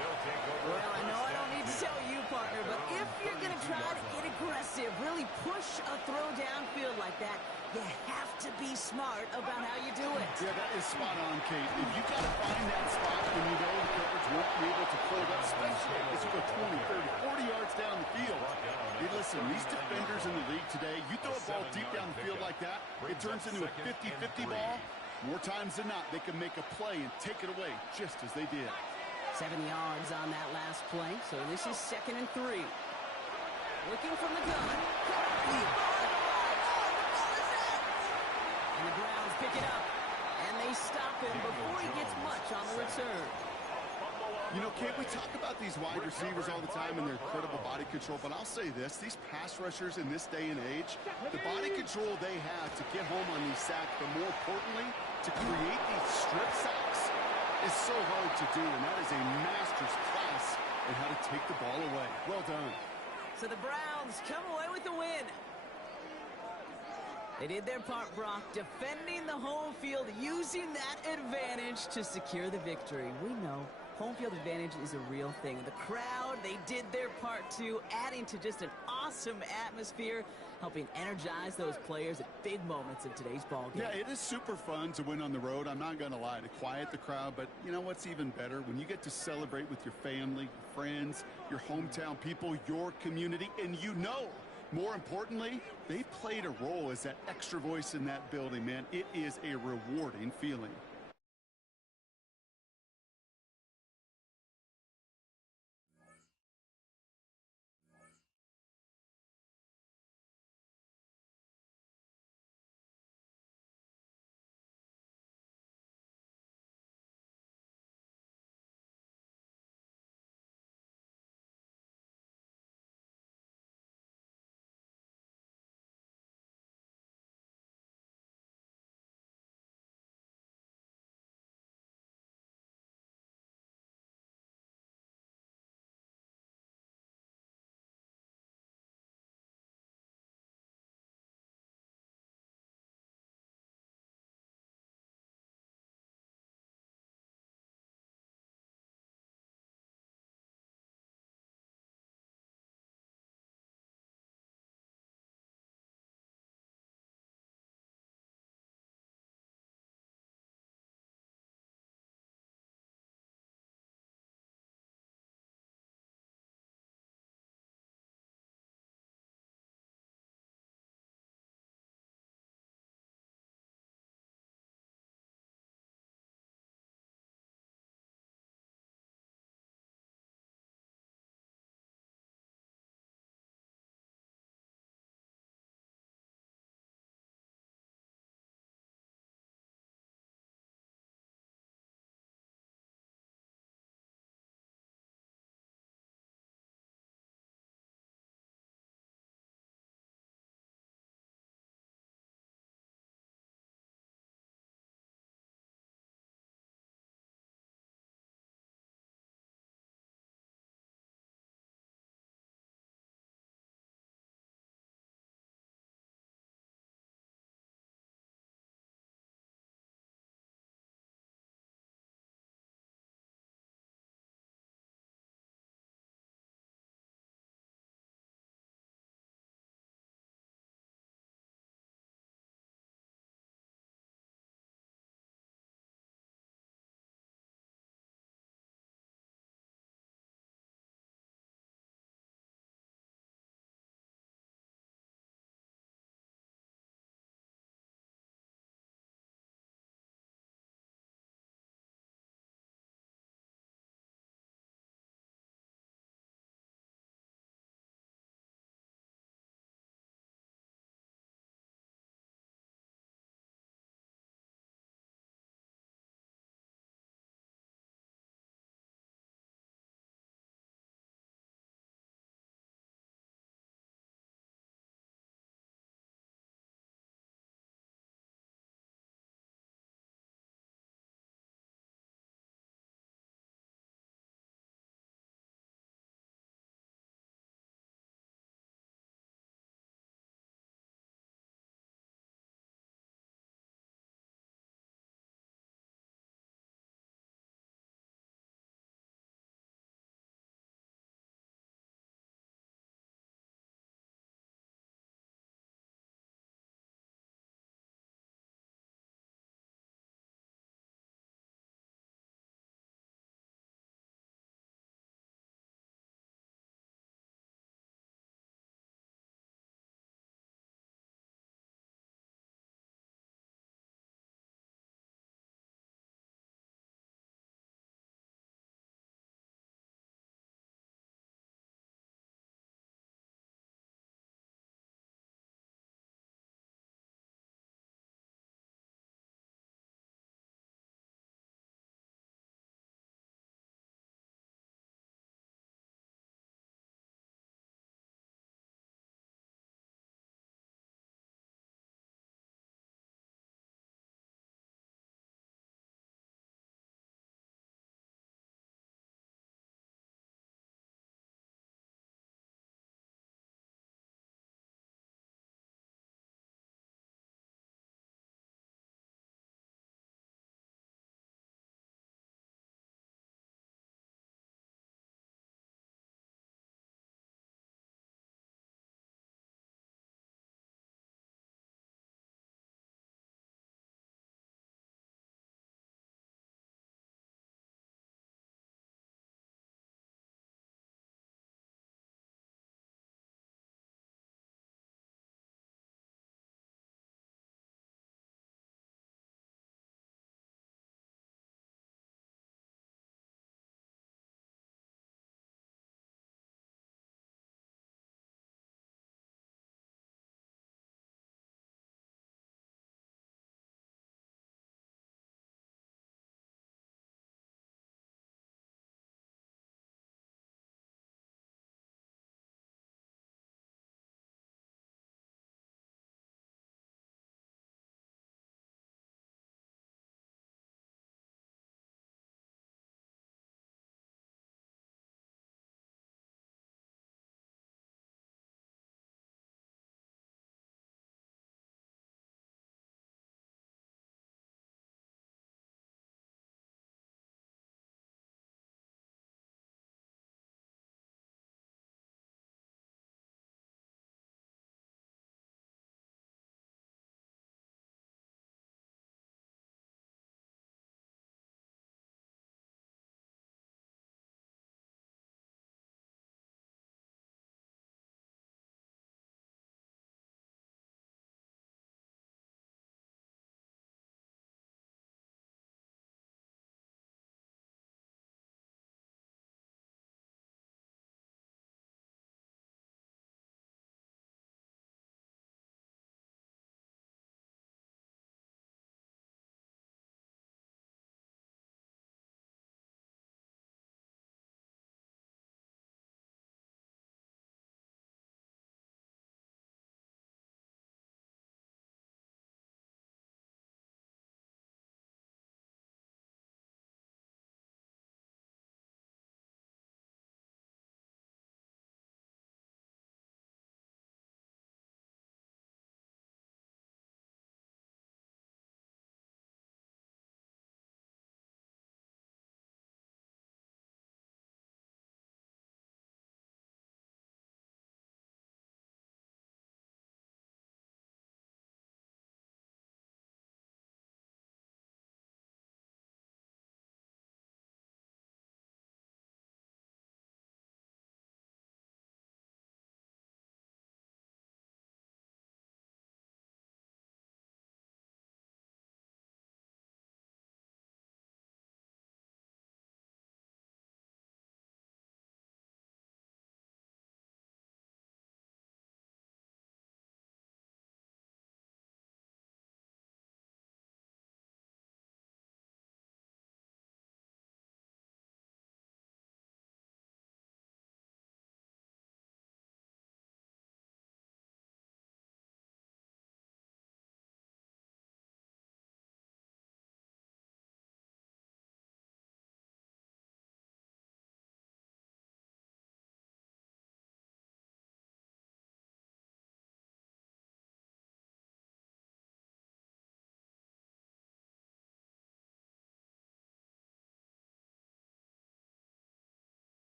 Well, I know I don't need to tell you, partner, but if you're going to try to get aggressive, really push a throw downfield like that, you have to be smart about how you do it. Yeah, that is spot on, Kate. If you got to find that spot when you know the coverage won't be able to pull it up, especially as you go 20, 30, 40 yards down the field. Hey, listen, these defenders in the league today, you throw a ball deep down the field like that, it turns into a 50-50 ball. More times than not, they can make a play and take it away just as they did. 7 yards on that last play, so this is 2nd and 3. Looking from the gun. And the Browns pick it up, and they stop him before he gets much on the return. You know, Kate, we talk about these wide receivers all the time and their incredible body control, but I'll say this, these pass rushers in this day and age, the body control they have to get home on these sacks, but more importantly, to create these strip sacks is so hard to do, and that is a master's class in how to take the ball away. Well done. So the Browns come away with the win. They did their part, Brock, defending the home field, using that advantage to secure the victory. We know home field advantage is a real thing. The crowd, they did their part too, adding to just an awesome atmosphere, helping energize those players at big moments in today's ballgame. Yeah, it is super fun to win on the road. I'm not going to lie, to quiet the crowd. But you know what's even better? When you get to celebrate with your family, your friends, your hometown people, your community, and you know, more importantly, they played a role as that extra voice in that building, man. It is a rewarding feeling.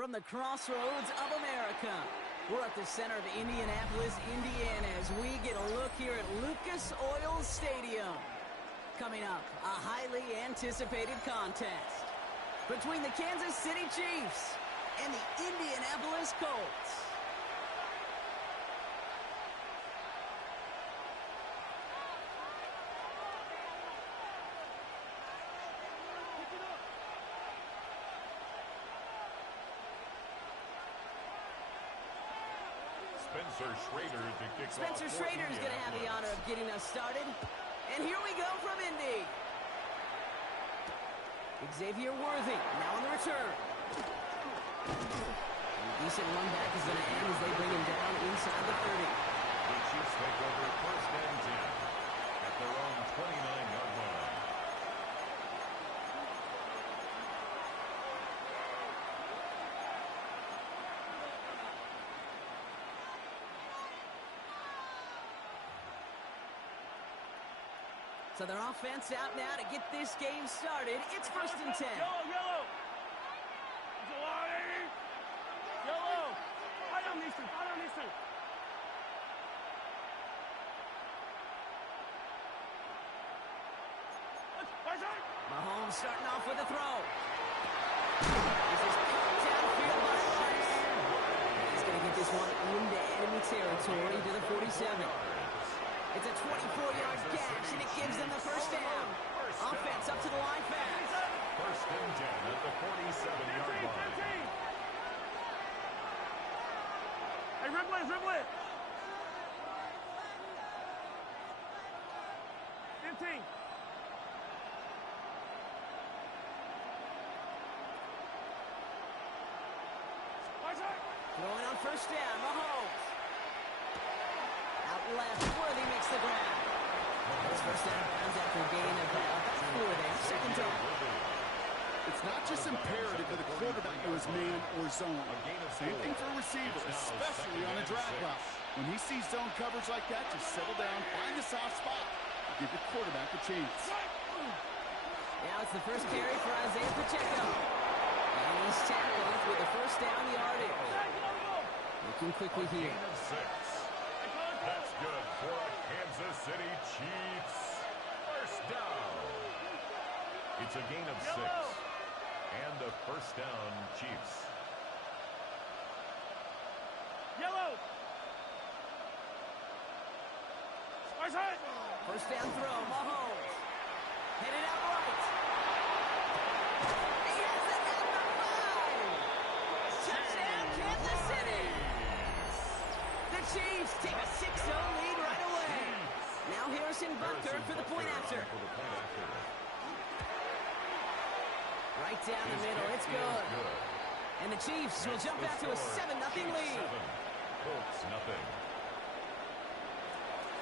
From the crossroads of America, we're at the center of Indianapolis, Indiana, as we get a look here at Lucas Oil Stadium. Coming up, a highly anticipated contest between the Kansas City Chiefs and the Indianapolis Colts. Spencer Schrader's going to have the honor of getting us started. And here we go from Indy. Xavier Worthy now on the return. A decent run back is going to end as they bring him down inside the 30. The Chiefs take over first and 10 at their own 29-yard line. So their offense out now to get this game started. It's first and 10. Yellow! Yellow! I don't need to. Mahomes starting off with a throw. This is caught downfield by Rice. He's going to get this one into enemy territory to the 47. It's a 24-yard catch, and it gives them the first down. Offense up to the line fast. First and 10 at the 47-yard line. Hey, dribble it. 15. Throwing on first down, Mahomes. Out left, Worthy makes the grab. This first down comes after a gain of about 4 there. Second down. It's not just imperative for the quarterback to his man or zone. Same thing for a receiver, especially on a drag route. When he sees zone coverage like that, just settle down, find the soft spot, and give your quarterback a chance. Now it's the first carry for Isaiah Pacheco. And he's tackled with the first down yardage. Looking quickly here. Gain of 6. That's good for a Kansas City Chiefs first down. It's a gain of 6. And a first down, Chiefs. Yellow! First down throw, Mahomes. Headed out right. He has it at the 5. Touchdown, Kansas City. The Chiefs take a 6-0 lead right away. Now Harrison Butker for the point after. Right down the middle, it's good. And the Chiefs will jump out to a 7-0 lead. Colts nothing.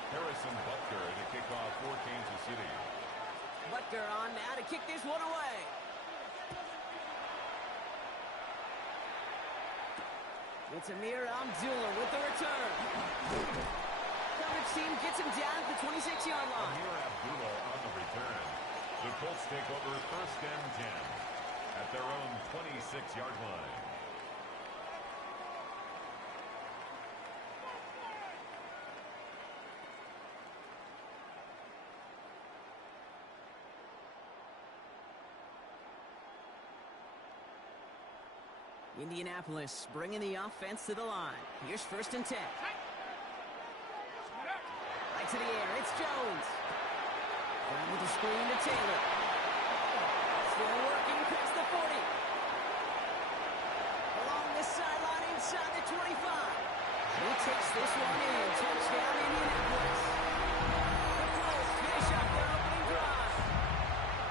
Harrison Butker to kick off for Kansas City. Butker on now to kick this one away. It's Amir Abdullah with the return. Coverage team gets him down at the 26-yard line. Amir Abdullah on the return. The Colts take over first and 10 at their own 26-yard line. Indianapolis bringing the offense to the line. Here's first and 10. Right to the air. It's Jones. Going with the screen to Taylor. Still working past the 40. Along the sideline inside the 25. He takes this one in. Touchdown, Indianapolis. The Colts finish up their opening drive.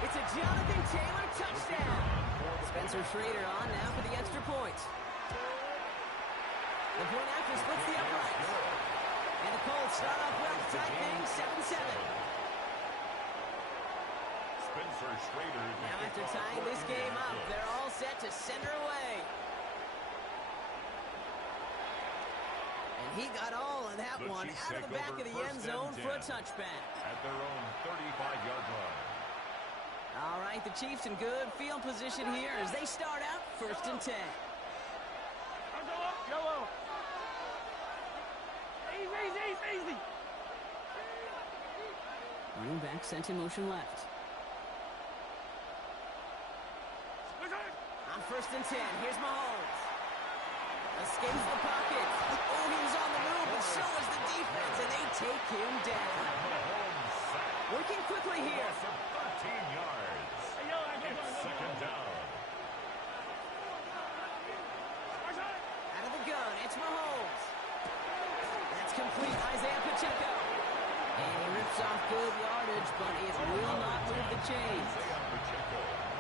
It's a Jonathan Taylor touchdown. Spencer Schrader on now for the extra point. The point after splits the uprights. And the Colts start off well to tie things 7-7. Spencer Schrader. Now after tying this game up, they're all set to center away. And he got all of that one out of the back of the end zone for a touchback. At their own 35-yard line. All right, the Chiefs in good field position here as they start out first and 10. Running back sent in motion left. On 1st and 10, here's Mahomes. Escapes the pocket. Oh, he was on the move, but so was the defense, and they take him down. Working quickly here. Loss of 13 yards. It's second down. Out of the gun, it's Mahomes. That's complete, Isaiah Pacheco. And he rips off good yardage, but it will not move the chains.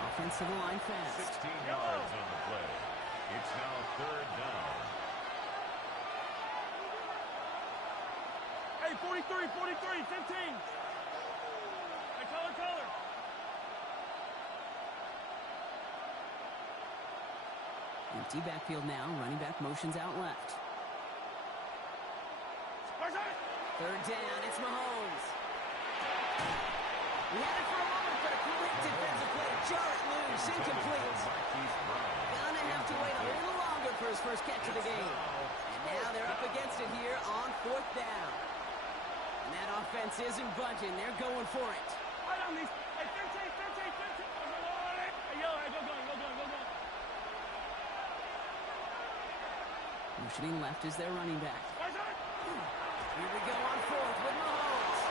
Offensive line fast. 16 yards on the play. It's now third down. Hey, 43, 15. Hey, color. Empty backfield now. Running back motions out left. Third down. It's Mahomes. He had it for a moment, but a quick defensive play to jar it loose. Incomplete. Gonna have to wait a little longer for his first catch of the game. And now they're up against it here on 4th down. And that offense isn't budging. They're going for it. Right on these. Hey, 13. Hey, yo, go going. Motioning left is their running back. Here we go on 4th with Mahomes.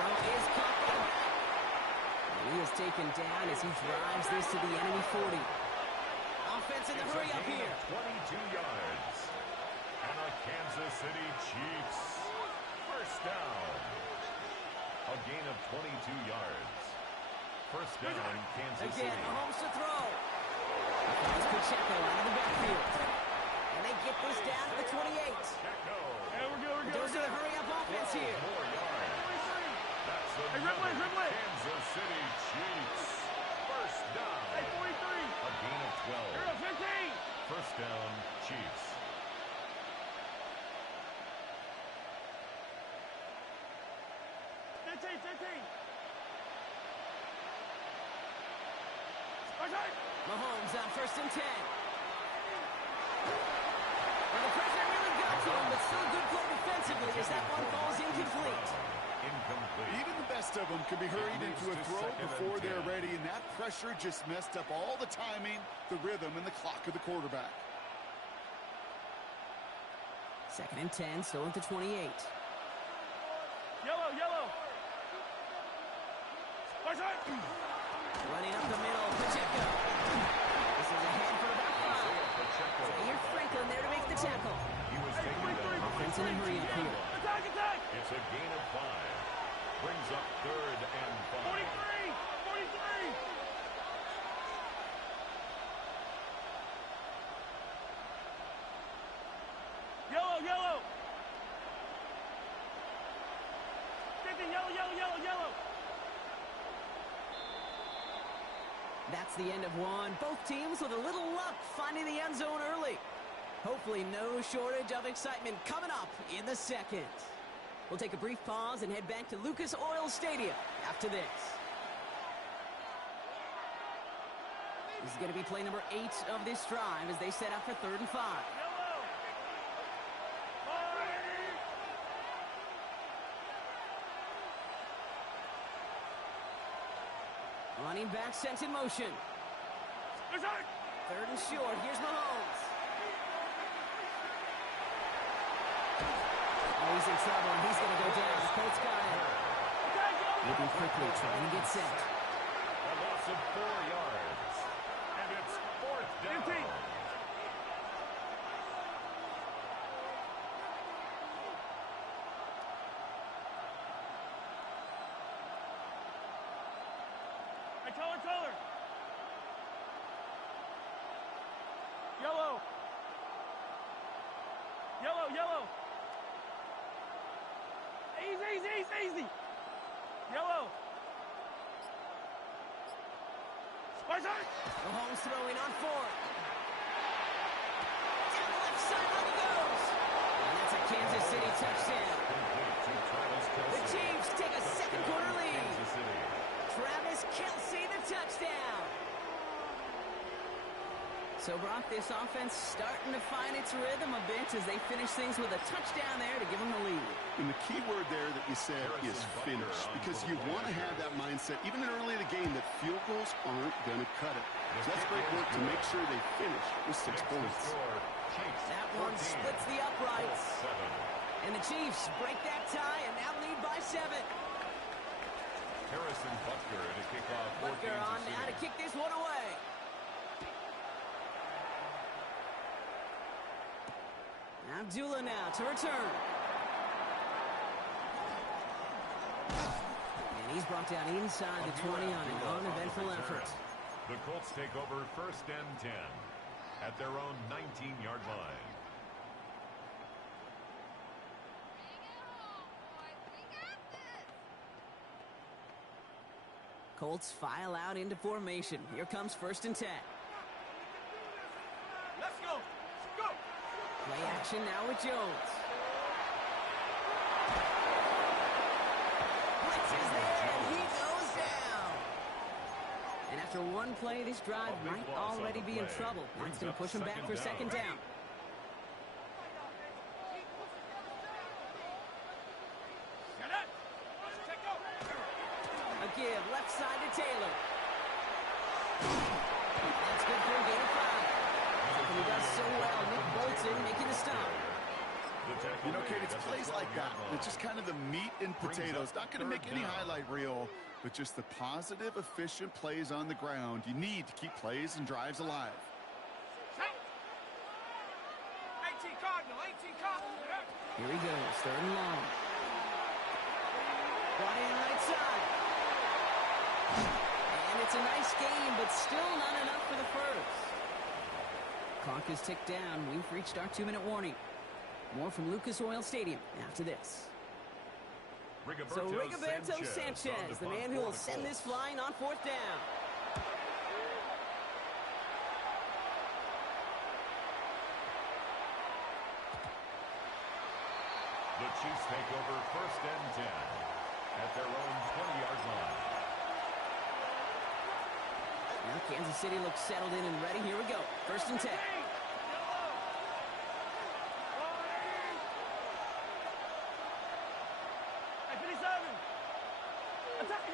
Throw is caught by the back. He is taken down as he drives this to the enemy 40. Offense in the hurry up here. 22 yards. And the Kansas City Chiefs. First down. A gain of 22 yards. First down, Kansas City. Again, Mahomes to throw. Finds Pacheco out of the backfield. And they get this down to the 28. Hey, we're good. Those are the hurry-up offense here. More yards. That's another Kansas City Chiefs. First down. Hey, 43. A gain of 12. Here, 15. First down, Chiefs. Mahomes on 1st and 10. Well, the pressure really got to him, but still good play defensively as that one falls incomplete. Even the best of them can be hurried into a throw before they're ready, and that pressure just messed up all the timing, the rhythm, and the clock of the quarterback. 2nd and 10, still at the 28. Yellow. Running up the middle, Pacheco. This is ahead for about 5. Zaire Franklin there to make the tackle. He was taken down. Offense in a hurry up here. Attack. It's a gain of 5. Brings up 3rd and 5. 43. Yellow. 50, yellow. That's the end of one. Both teams with a little luck finding the end zone early. Hopefully no shortage of excitement coming up in the second. We'll take a brief pause and head back to Lucas Oil Stadium after this. This is going to be play number 8 of this drive as they set up for 3rd and 5. Running back sent in motion. 3rd and short. Here's Mahomes. Oh, he's in trouble. He's going to go down. Colts got him. Moving quickly, trying to get set. A loss of 4 yards. And it's 4th down. 15. Hey, color. Yellow. Easy. Yellow. Mahomes throwing on 4th. Down the left sideline he goes. And that's a Kansas City touchdown. The Chiefs take a second quarter lead. Travis Kelce, the touchdown. So So, Brock, this offense starting to find its rhythm a bit as they finish things with a touchdown there to give them the lead. And the key word there that you said is finish, because you want to have that mindset, even early in the game, that field goals aren't going to cut it. So that's great work to make sure they finish with 6 points. That one splits the uprights. And the Chiefs break that tie and now lead by 7. Harrison Butker to kick off. Butker on now to kick this one away. Abdullah now to return. And he's brought down inside the 20 on an uneventful effort. The Colts take over 1st and 10 at their own 19-yard line. Colts file out into formation. Here comes 1st and 10. Let's go. Go. Play action now with Jones. Blitz is there, and he goes down. And after one play, this drive might already be in trouble. That's going to push him back for 2nd down. A give left side to Taylor. That's good for a gain of 5. And he does so well. Nick Bolton making the stop. You know, Kate, it's plays like that. It's just kind of the meat and potatoes. Not going to make any highlight reel, but just the positive, efficient plays on the ground. You need to keep plays and drives alive. 18 Cardinal, 18 Cardinal. Here he goes, 3rd and long. Brought in right side. And it's a nice game, but still not enough for the first. Clock is ticked down. We've reached our 2-minute warning. More from Lucas Oil Stadium after this. So Rigoberto Sanchez, the man who will send this flying on 4th down. The Chiefs take over 1st and 10 at their own 20-yard line. Now Kansas City looks settled in and ready. Here we go. 1st and 10.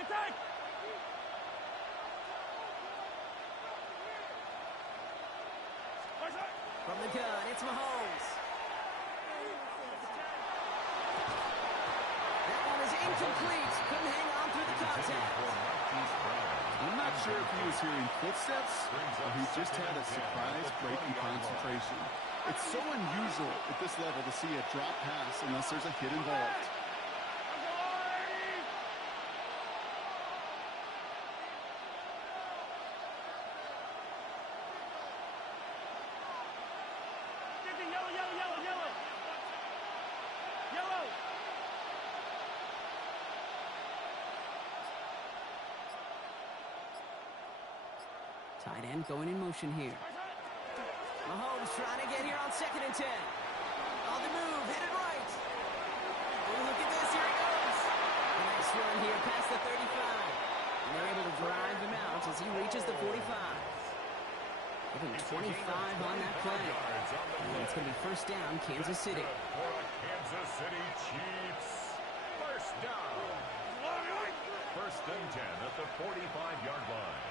Attack! From the gun, it's Mahomes. That one is incomplete. Couldn't hang on through the contact. I'm not sure if he was hearing footsteps or he just had a surprise break in concentration. It's so unusual at this level to see a drop pass unless there's a hit involved. Tight end going in motion here. Mahomes trying to get here on 2nd and 10. On the move, headed right. Oh, look at this, here he goes. A nice run here past the 35. And they're able to drive him out as he reaches the 45. Give him 25 on that play. And it's going to be 1st down, Kansas City. For the Kansas City Chiefs. 1st down. 1st and 10 at the 45-yard line.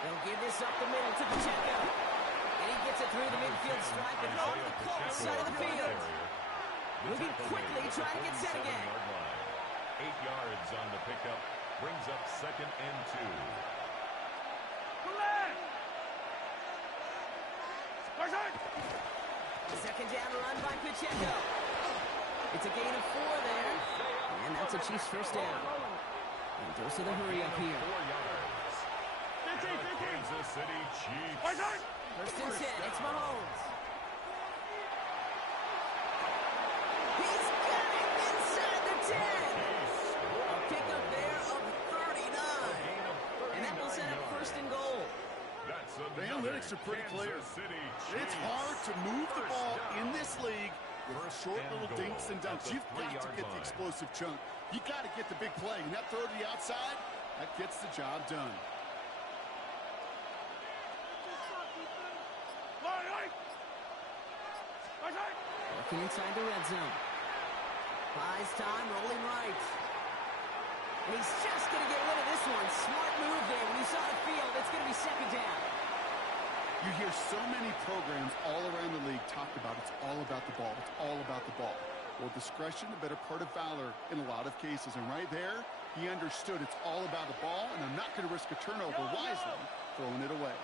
They'll give this up the middle to Pacheco. And he gets it through the midfield stripe and on the Colts side of the field. Moving quickly, trying to get set again. 8 yards on the pickup. Brings up 2nd and 2. 2nd down run by Pacheco. It's a gain of 4 there. And that's a Chiefs 1st down. And goes to the hurry up here. 4 yards. Kansas City Chiefs. 1st and 10. It's Mahomes. He's got it inside the 10. A pickup there of 39. And that will set up 1st and goal. The analytics are pretty clear. It's hard to move the ball in this league with short little dinks and dunks. You've got to get the explosive chunk. You got to get the big play. And that throw to the outside, That gets the job done. Looking inside the red zone. Buys time, rolling right. And he's just going to get rid of this one. Smart move there. When you saw the field, it's going to be second down. You hear so many programs all around the league talk about it's all about the ball. It's all about the ball. Well, discretion, the better part of valor in a lot of cases. And right there, he understood it's all about the ball, and I'm not going to risk a turnover wisely, throwing it away.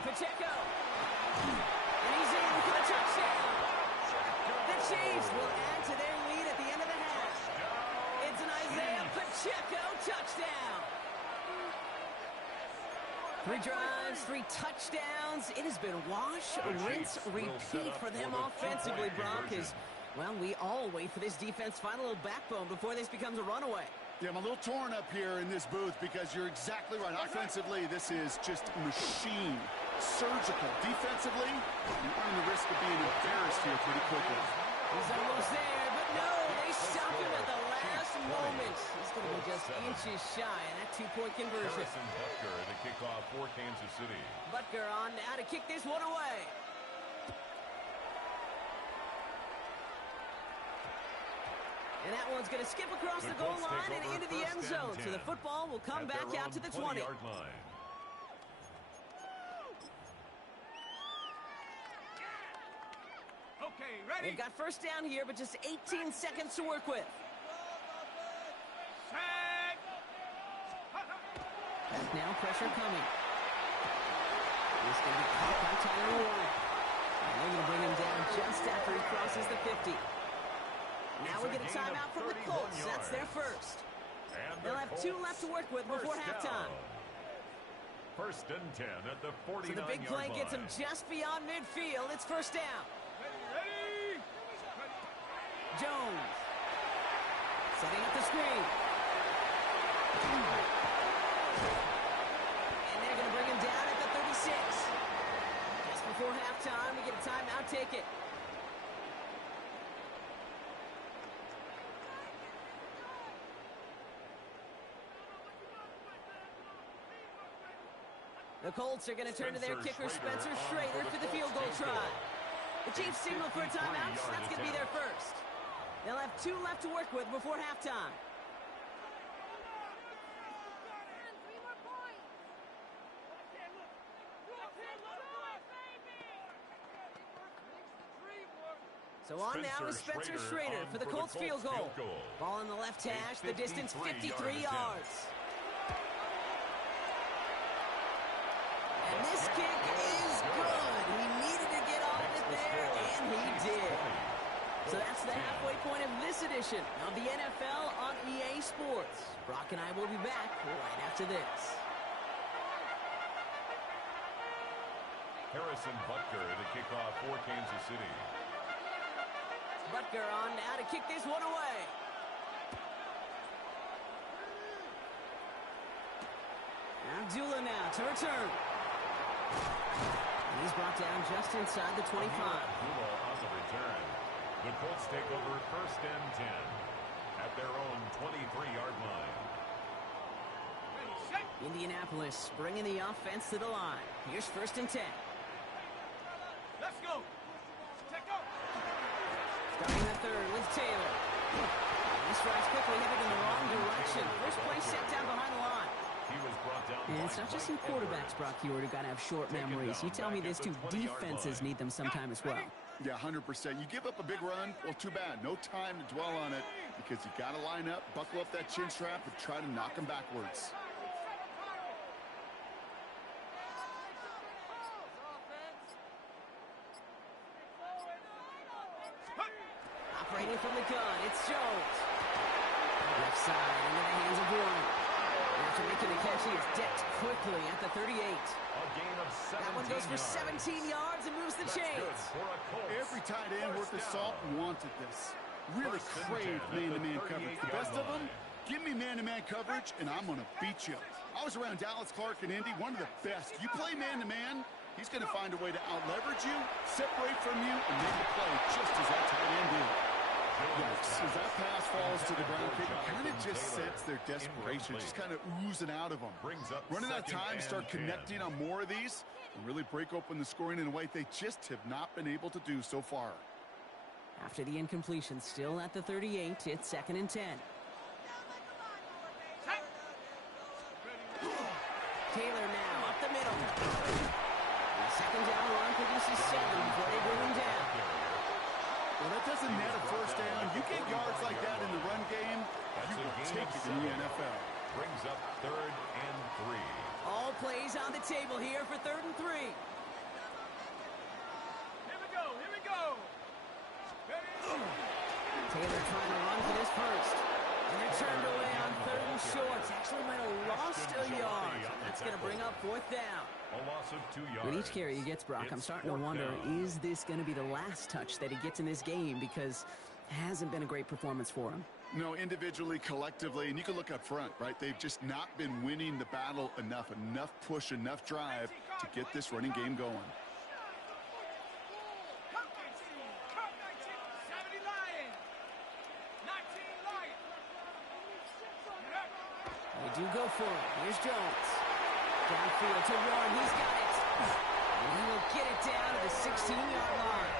Pacheco. And he's in for the touchdown. The Chiefs will add to their lead at the end of the half. It's an Isaiah Pacheco touchdown. 3 drives, 3 touchdowns. It has been wash, rinse, repeat for them offensively, Brock. Well, we all wait for this defense to find a little backbone before this becomes a runaway. Yeah, I'm a little torn up here in this booth because you're exactly right. Offensively, this is just machine. Surgical. Defensively, you're running the risk of being embarrassed here pretty quickly. He's almost there, but no, they stop him at the last moment. He's going to be just inches shy of that 2-point conversion. Harrison Butker to kick off for Kansas City. Butker on now to kick this one away. And that one's going to skip across the goal line and into the end zone. So the football will come back out to the 20. Okay, ready? They've got first down here, but just 18 seconds to work with. Set. Back now, pressure coming. He's going to be caught by Tyler Warren. And they're going to bring him down just after he crosses the 50. Now we get a timeout from the Colts. That's their first. They'll have 2 left to work with before halftime. First and 10 at the 49-yard line. So the big play gets him just beyond midfield. It's first down. Ready? Jones. Setting up the screen. And they're going to bring him down at the 36. Just before halftime, we get a timeout ticket. The Colts are going to turn to their kicker, Spencer Schrader, for the field goal try. The Chiefs signal for a timeout, so that's going to be their first. They'll have 2 left to work with before halftime. So on now is Spencer Schrader for the Colts field goal. Ball in the left hash, the distance 53 yards. And this kick is good. He needed to get all of it there, and he did. So that's the halfway point of this edition of the NFL on EA Sports. Brock and I will be back right after this. Harrison Butker to kick off for Kansas City. Butker on now to kick this one away. Abdullah now to return. And he's brought down just inside the 25. Abdullah on the return. The Colts take over first and 10 at their own 23-yard line. Indianapolis bringing the offense to the line. Here's first and 10. Let's go. Take go. Starting the third with Taylor. He strides quickly, headed in the wrong direction. First play set down behind the line. He was brought down. And it's not just in quarterbacks, Brock, you got to have short memories. You tell me this too, defenses need them sometime as well. Yeah, 100%. You give up a big run, well, too bad. No time to dwell on it because you got to line up, buckle up that chin strap, and try to knock them backwards. Operating from the gun, it's Jones. Left side into the hands of Warren. After making the catch, he is decked quickly at the 38. A gain of 17 that one goes for 17 yards and moves the chains. Every tight end worth his salt wanted this. Really craved man-to-man coverage. The best of them, give me man-to-man coverage, and I'm going to beat you. I was around Dallas Clark and Indy, one of the best. You play man-to-man, He's going to find a way to out-leverage you, separate from you, and make a play just as that tight end did. Yikes. As that pass falls to the ground, it kind of just sets their desperation, just kind of oozing out of them. Running out of time to start connecting on more of these and really break open the scoring in a way they just have not been able to do so far. After the incompletion, still at the 38, it's 2nd and 10. Taylor now up the middle. The 2nd down run produces 7 before they bring him down. Well, that doesn't net a first down. You get yards like that in the run game, you will take it in the NFL. Brings up 3rd and 3. All plays on the table here for 3rd and 3. Here we go. Here we go. Taylor trying to run for this first. And they're turned away on 3rd and short. Actually might have lost a yard. That's going to bring up 4th down. A loss of 2 yards. With each carry he gets, Brock, I'm starting to wonder, is this going to be the last touch that he gets in this game? Because it hasn't been a great performance for him. No, individually, collectively, and you can look up front, right? They've just not been winning the battle enough push, enough drive to get this running game going. They do go for it. Here's Jones. Downfield to Warren. He's got it. And he will get it down to the 16-yard line.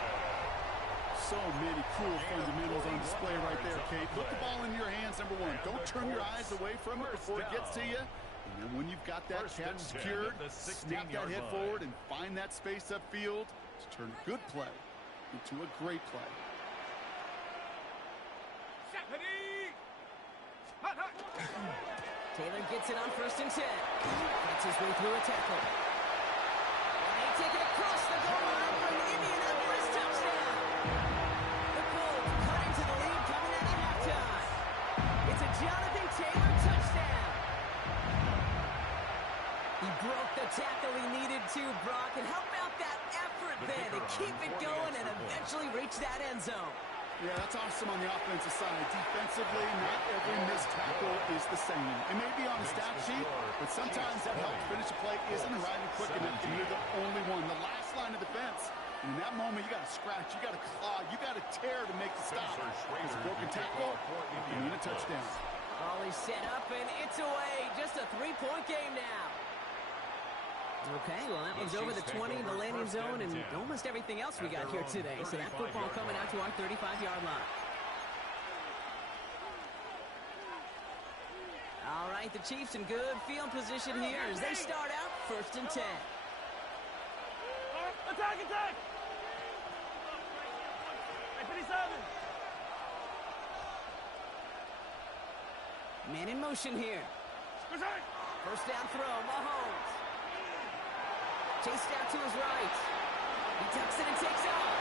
So many cool fundamentals on display right there, Kate. Put the ball in your hands, number one. Don't turn your eyes away from it before it gets to you. And then when you've got that catch secured, snap that head forward and find that space upfield to turn a good play into a great play. Taylor gets it on 1st and 10. Gets his way through a tackle. And they take it across the goal line for an Indianapolis touchdown. The Colts cut into the lead coming out of halftime. It's a Jonathan Taylor touchdown. He broke the tackle he needed to, Brock. And how about that effort there to keep it going and eventually reach that end zone? Yeah, that's awesome on the offensive side. Defensively, not every missed tackle is the same. It may be on a stat sheet, but sometimes that help to finish a play isn't arriving quick enough, and you're the only one. The last line of defense, and in that moment, you got to scratch, you got to claw, you got to tear to make the stop. It's a broken tackle, you need a touchdown. Ball is set up, and it's away. Just a 3-point game now. Okay, well, that one's over the 20, the landing zone, and almost everything else we got here today. So that football coming out to our 35-yard line. All right, the Chiefs in good field position here as they start out 1st and 10. Attack, attack! 37. Man in motion here. First down throw, Mahomes. Chased out to his right. He tucks it and takes off.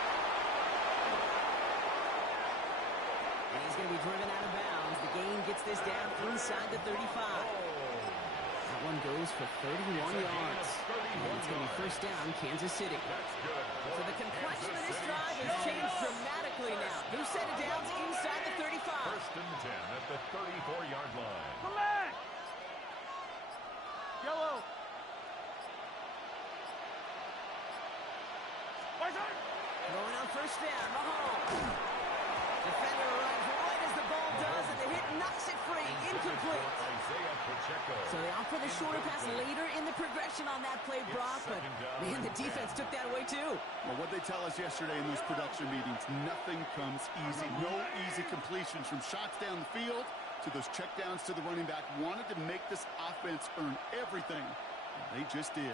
And he's going to be driven out of bounds. The gain gets this down inside the 35. That one goes for 31 yards. And it's going to be first down, Kansas City. So the complexion of this drive has changed dramatically now. New set of downs inside the 35. 1st and 10 at the 34-yard line. Come back! Yellow! Going on first down, Mahomes. Defender runs right as the ball does, and the hit knocks it free, incomplete. So they opt for the shorter pass later in the progression on that play, Brock, but man, the defense took that away too. Well, what they tell us yesterday in those production meetings, nothing comes easy. No easy completions from shots down the field to those checkdowns to the running back. Wanted to make this offense earn everything, and they just did.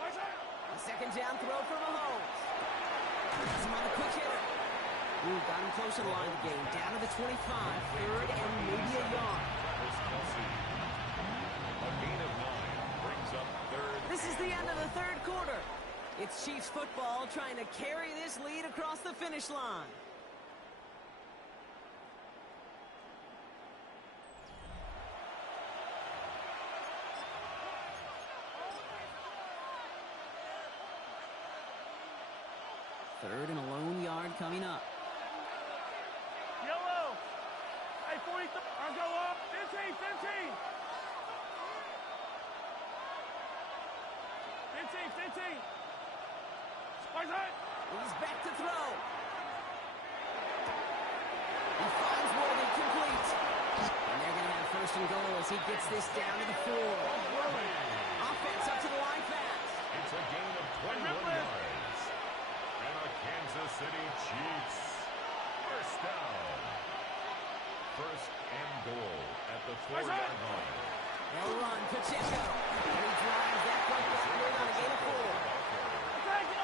A 2nd down throw for Mahomes. That's him on the quick hitter. Ooh, got him close to the line of the game. Down to the 25. 3rd and maybe a yard. A gain of 9 brings up 3rd. This is the end of the 3rd quarter. It's Chiefs football trying to carry this lead across the finish line. Third and a lone yard coming up. Yellow! Hey, 43. I'll go up. 15, 15. 15, 15. He's back to throw. He finds Worthy complete. And they're going to have first and goal as he gets this down to the 4. Offense up to the line fast. It's a gain of 21 yards. And a Kansas City Chiefs first down. First and goal at the 4-yard line. They'll run Pacheco. And he drives that play backward on a gain of 4.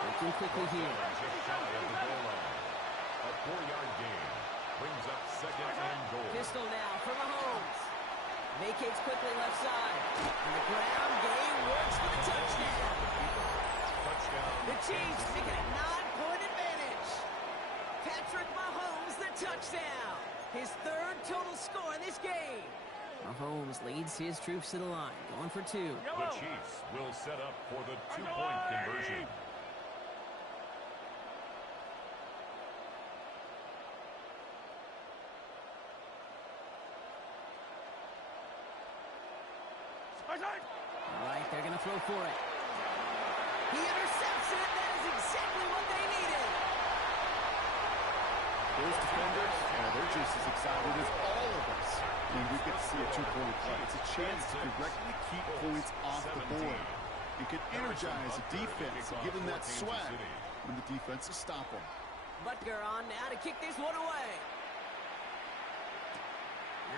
Looking quickly here. Just shy of the goal line. A 4-yard gain brings up second and goal. Pistol now for Mahomes. Vacates quickly left side. And the ground game works for the touchdown. Touchdown. The Chiefs making a 9-point advantage. Patrick Mahomes, the touchdown. His 3rd total score in this game. Mahomes leads his troops to the line, going for 2. The Chiefs will set up for the 2-point conversion. All right, they're going to throw for it. He intercepts it. That is exactly what they needed. Those defenders, they're just as excited as all of us when we get to see a 2-point play. It's a chance to directly keep points off the board. It can energize a defense and give them that swag when the defenses stop them. Butker on now to kick this one away.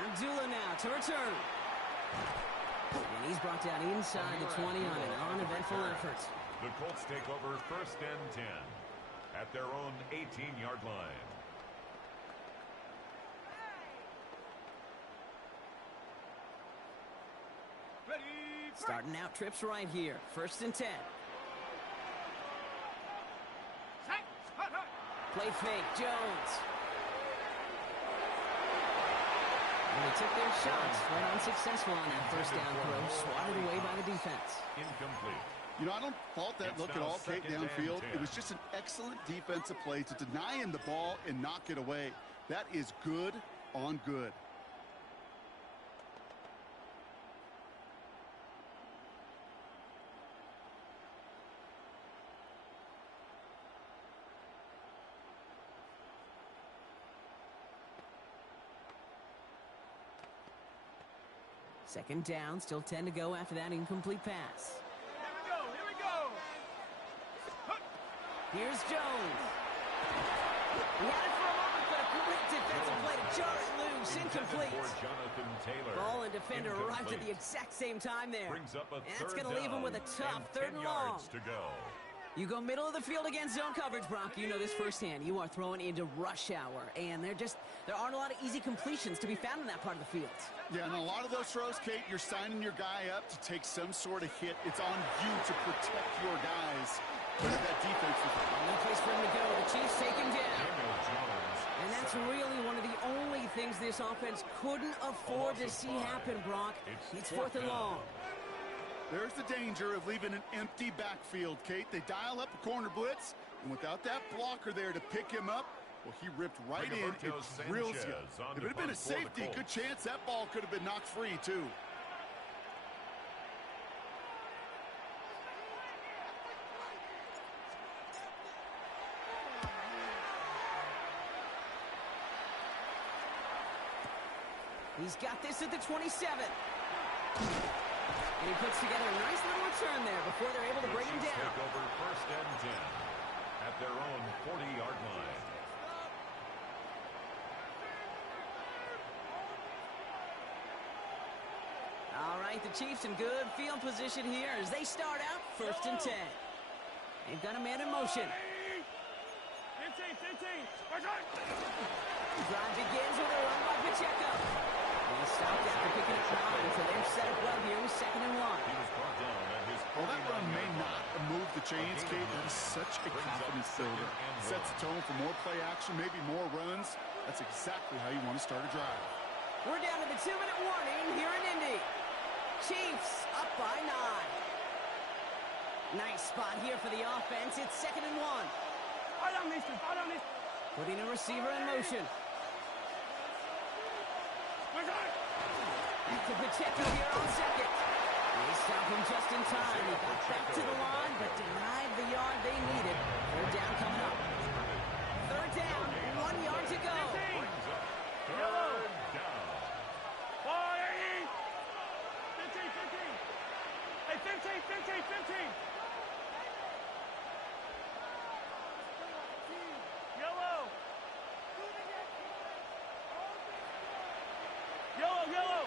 Abdullah now to return. And he's brought down inside the 20 on an uneventful effort. The Colts take over first and 10 at their own 18-yard line. Starting out trips right here. First and 10. Play fake, Jones. And they took their shots, but unsuccessful on that first down throw. Swatted away by the defense. Incomplete. You know, I don't fault that look at all, Kate, downfield. It was just an excellent defensive play to deny him the ball and knock it away. That is good on good. Second down, still 10 to go after that incomplete pass. Here we go. Here's Jones. He had it for a moment, but a great defensive play to jar it loose. Incomplete. Jonathan Taylor. Ball and defender arrived at the exact same time there. Brings up a And that's going to leave him with a tough and 3rd and 10 long. yards to go. You go middle of the field against zone coverage, Brock. You know this firsthand. You are throwing into rush hour, and there aren't a lot of easy completions to be found in that part of the field. Yeah, and a lot of those throws, Kate, you're signing your guy up to take some sort of hit. It's on you to protect your guys. But that defense was No place for him to go. The Chiefs take him down. Daniel Jones. And that's really one of the only things this offense couldn't afford to see happen, Brock. It's 4th and long. There's the danger of leaving an empty backfield, Kate. They dial up a corner blitz, and without that blocker there to pick him up, well, he ripped right in. It drills you. If it had been a safety, good chance that ball could have been knocked free, too. He's got this at the 27. And he puts together a nice little return there before they're able to bring him down. Take over first and 10 at their own 40-yard line. All right, the Chiefs in good field position here as they start out first and 10. They've got a man in motion. 15. The drive begins with a run by Pacheco. And he stopped after picking up 9, so they've set up well here with 2nd and 1. He was brought down at his Well, that run may not move the chains, Kate. That is such a confidence builder. Sets the tone for more play action, maybe more runs. That's exactly how you want to start a drive. We're down to the 2-minute warning here in Indy. Chiefs up by 9. Nice spot here for the offense. It's 2nd and 1. Putting a receiver in motion. Back to Pacheco here on 2nd. They stop him just in time. He got back to the line, but denied the yard they needed. Third down coming up. Third down, 1 yard to go. Yellow. Ball, 15, 15. Hey, 15, 15, 15. Yellow. Yellow, yellow.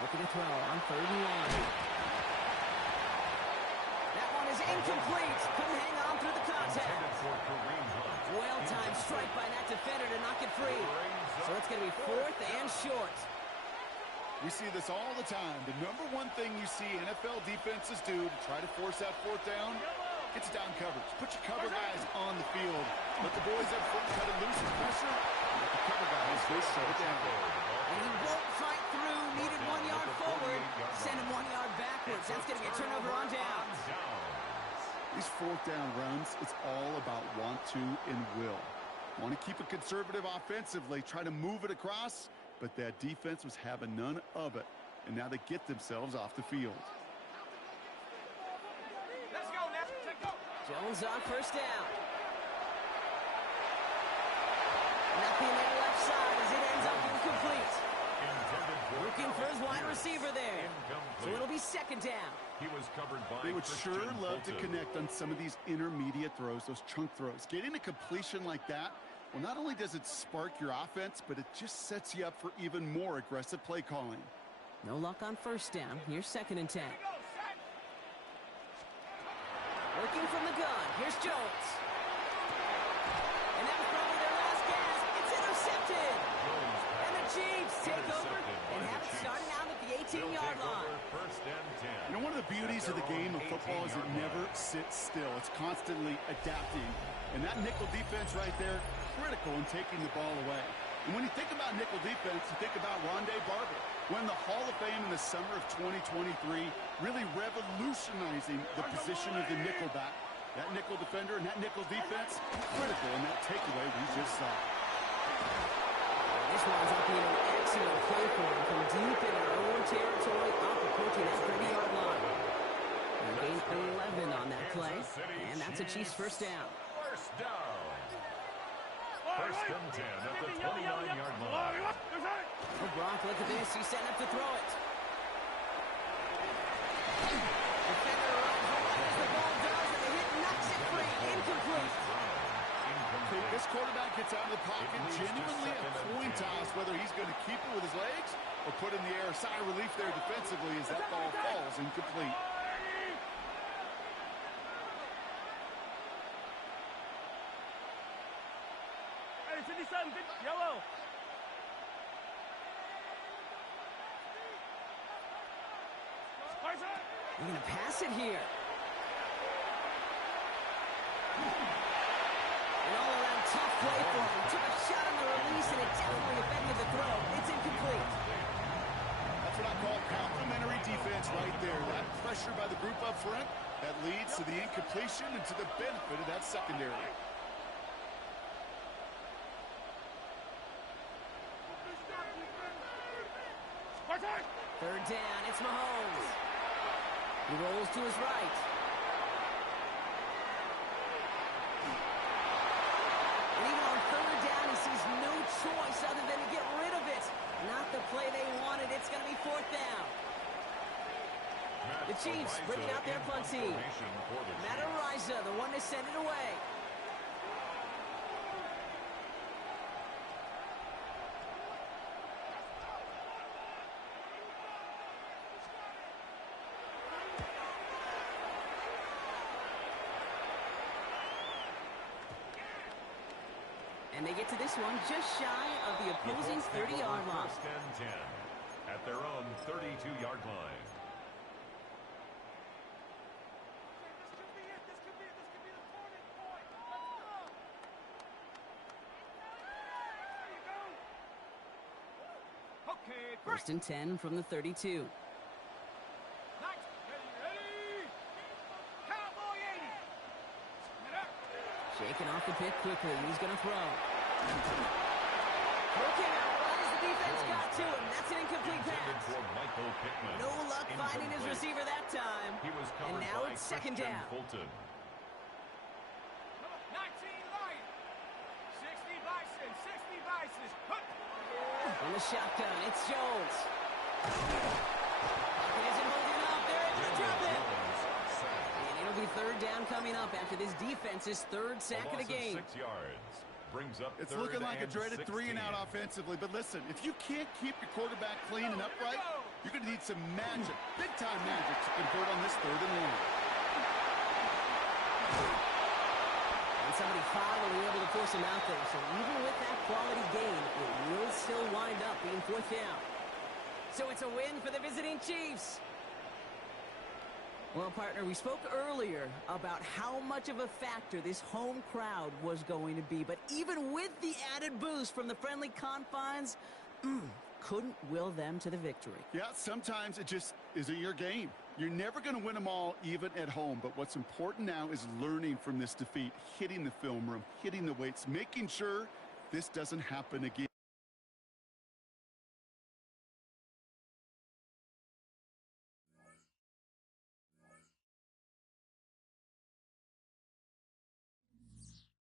Looking to throw on 3rd and 1. That one is incomplete. Couldn't hang on through the contact. Well-timed strike by that defender to knock it free. So it's going to be 4th and short. We see this all the time. The number one thing you see NFL defenses do to try to force that 4th down, it's down coverage. Put your cover guys on the field. Let the boys up front cut it loose with pressure. Let the cover guys go shut it down. And he won't fight through. Needed 1 yard forward. Send him 1 yard backwards. That's going to get turnover on downs. These 4th down runs, it's all about want to and will. Want to keep it conservative offensively, try to move it across, but that defense was having none of it. And now they get themselves off the field. Let's go, let's go. Jones on 1st down. Nothing there left side as it ends up incomplete. Looking for his wide receiver there. So it'll be 2nd down. He was covered by They would sure love to connect on some of these intermediate throws, those chunk throws. Getting a completion like that, well, not only does it spark your offense, but it just sets you up for even more aggressive play calling. No luck on 1st down. Here's 2nd and 10. Working from the gun. Here's Jones. And that was probably their last gasp. It's intercepted. And the Chiefs take over and have it starting out at the 18-yard line. You know, one of the beauties of the game of football is it never sits still. It's constantly adapting. And that nickel defense right there, critical in taking the ball away. And when you think about nickel defense, you think about Rondé Barber, won the Hall of Fame in the summer of 2023, really revolutionizing the position of the nickelback. That nickel defender and that nickel defense, critical in that takeaway we just saw. This winds up being an excellent play for him from deep in our own territory, up approaching that 30-yard line. And gain 11 on that play, and that's a Chiefs 1st down. First down. 1st and 10 at the 29-yard line. Gronk, look at this. He's setting up to throw it. Defender runs right as the ball does, and the hit knocks it free. Incomplete. This quarterback gets out of the pocket, genuinely a coin toss whether he's going to keep it with his legs or put in the air. A sigh of relief there defensively as that ball falls incomplete. Hey, 57, yellow. They're going to pass it here. An all-around tough play for him. Took a shot on the release, and it definitely affected the throw. It's incomplete. That's what I call complimentary defense right there. That pressure by the group up front, that leads to the incompletion and to the benefit of that secondary. Third down, it's Mahomes. He rolls to his right. And even on 3rd down, he sees no choice other than to get rid of it. Not the play they wanted. It's going to be 4th down. The Chiefs bringing out their punt team. Madden, the one to send it away. And they get to this one just shy of the opposing 30-yard line. 1st and 10 at their own 32-yard line. Okay, 1st and 10 from the 32. Shaking off the pick quickly. He's going to throw. Looking out, runs, the defense got to him. That's an incomplete pass. No luck finding his receiver that time. And now it's second down. Fulton. 19 light. 60 Bison, 60 Bison. In the shotgun, it's Jones. It isn't holding up. They're able to drop it. And it'll be third down coming up after this defense's third sack of the game. 6 yards. Brings up It's third looking like a and dreaded 16. 3-and-out offensively, but listen, if you can't keep your quarterback clean and upright, you're going to need some magic, big-time magic to convert on this third and long. And somebody finally able to force him out there. So even with that quality gain, it will still wind up being fourth down. So it's a win for the visiting Chiefs. Well, partner, we spoke earlier about how much of a factor this home crowd was going to be. But even with the added boost from the friendly confines, couldn't will them to the victory. Yeah, sometimes it just isn't your game. You're never going to win them all, even at home. But what's important now is learning from this defeat, hitting the film room, hitting the weights, making sure this doesn't happen again.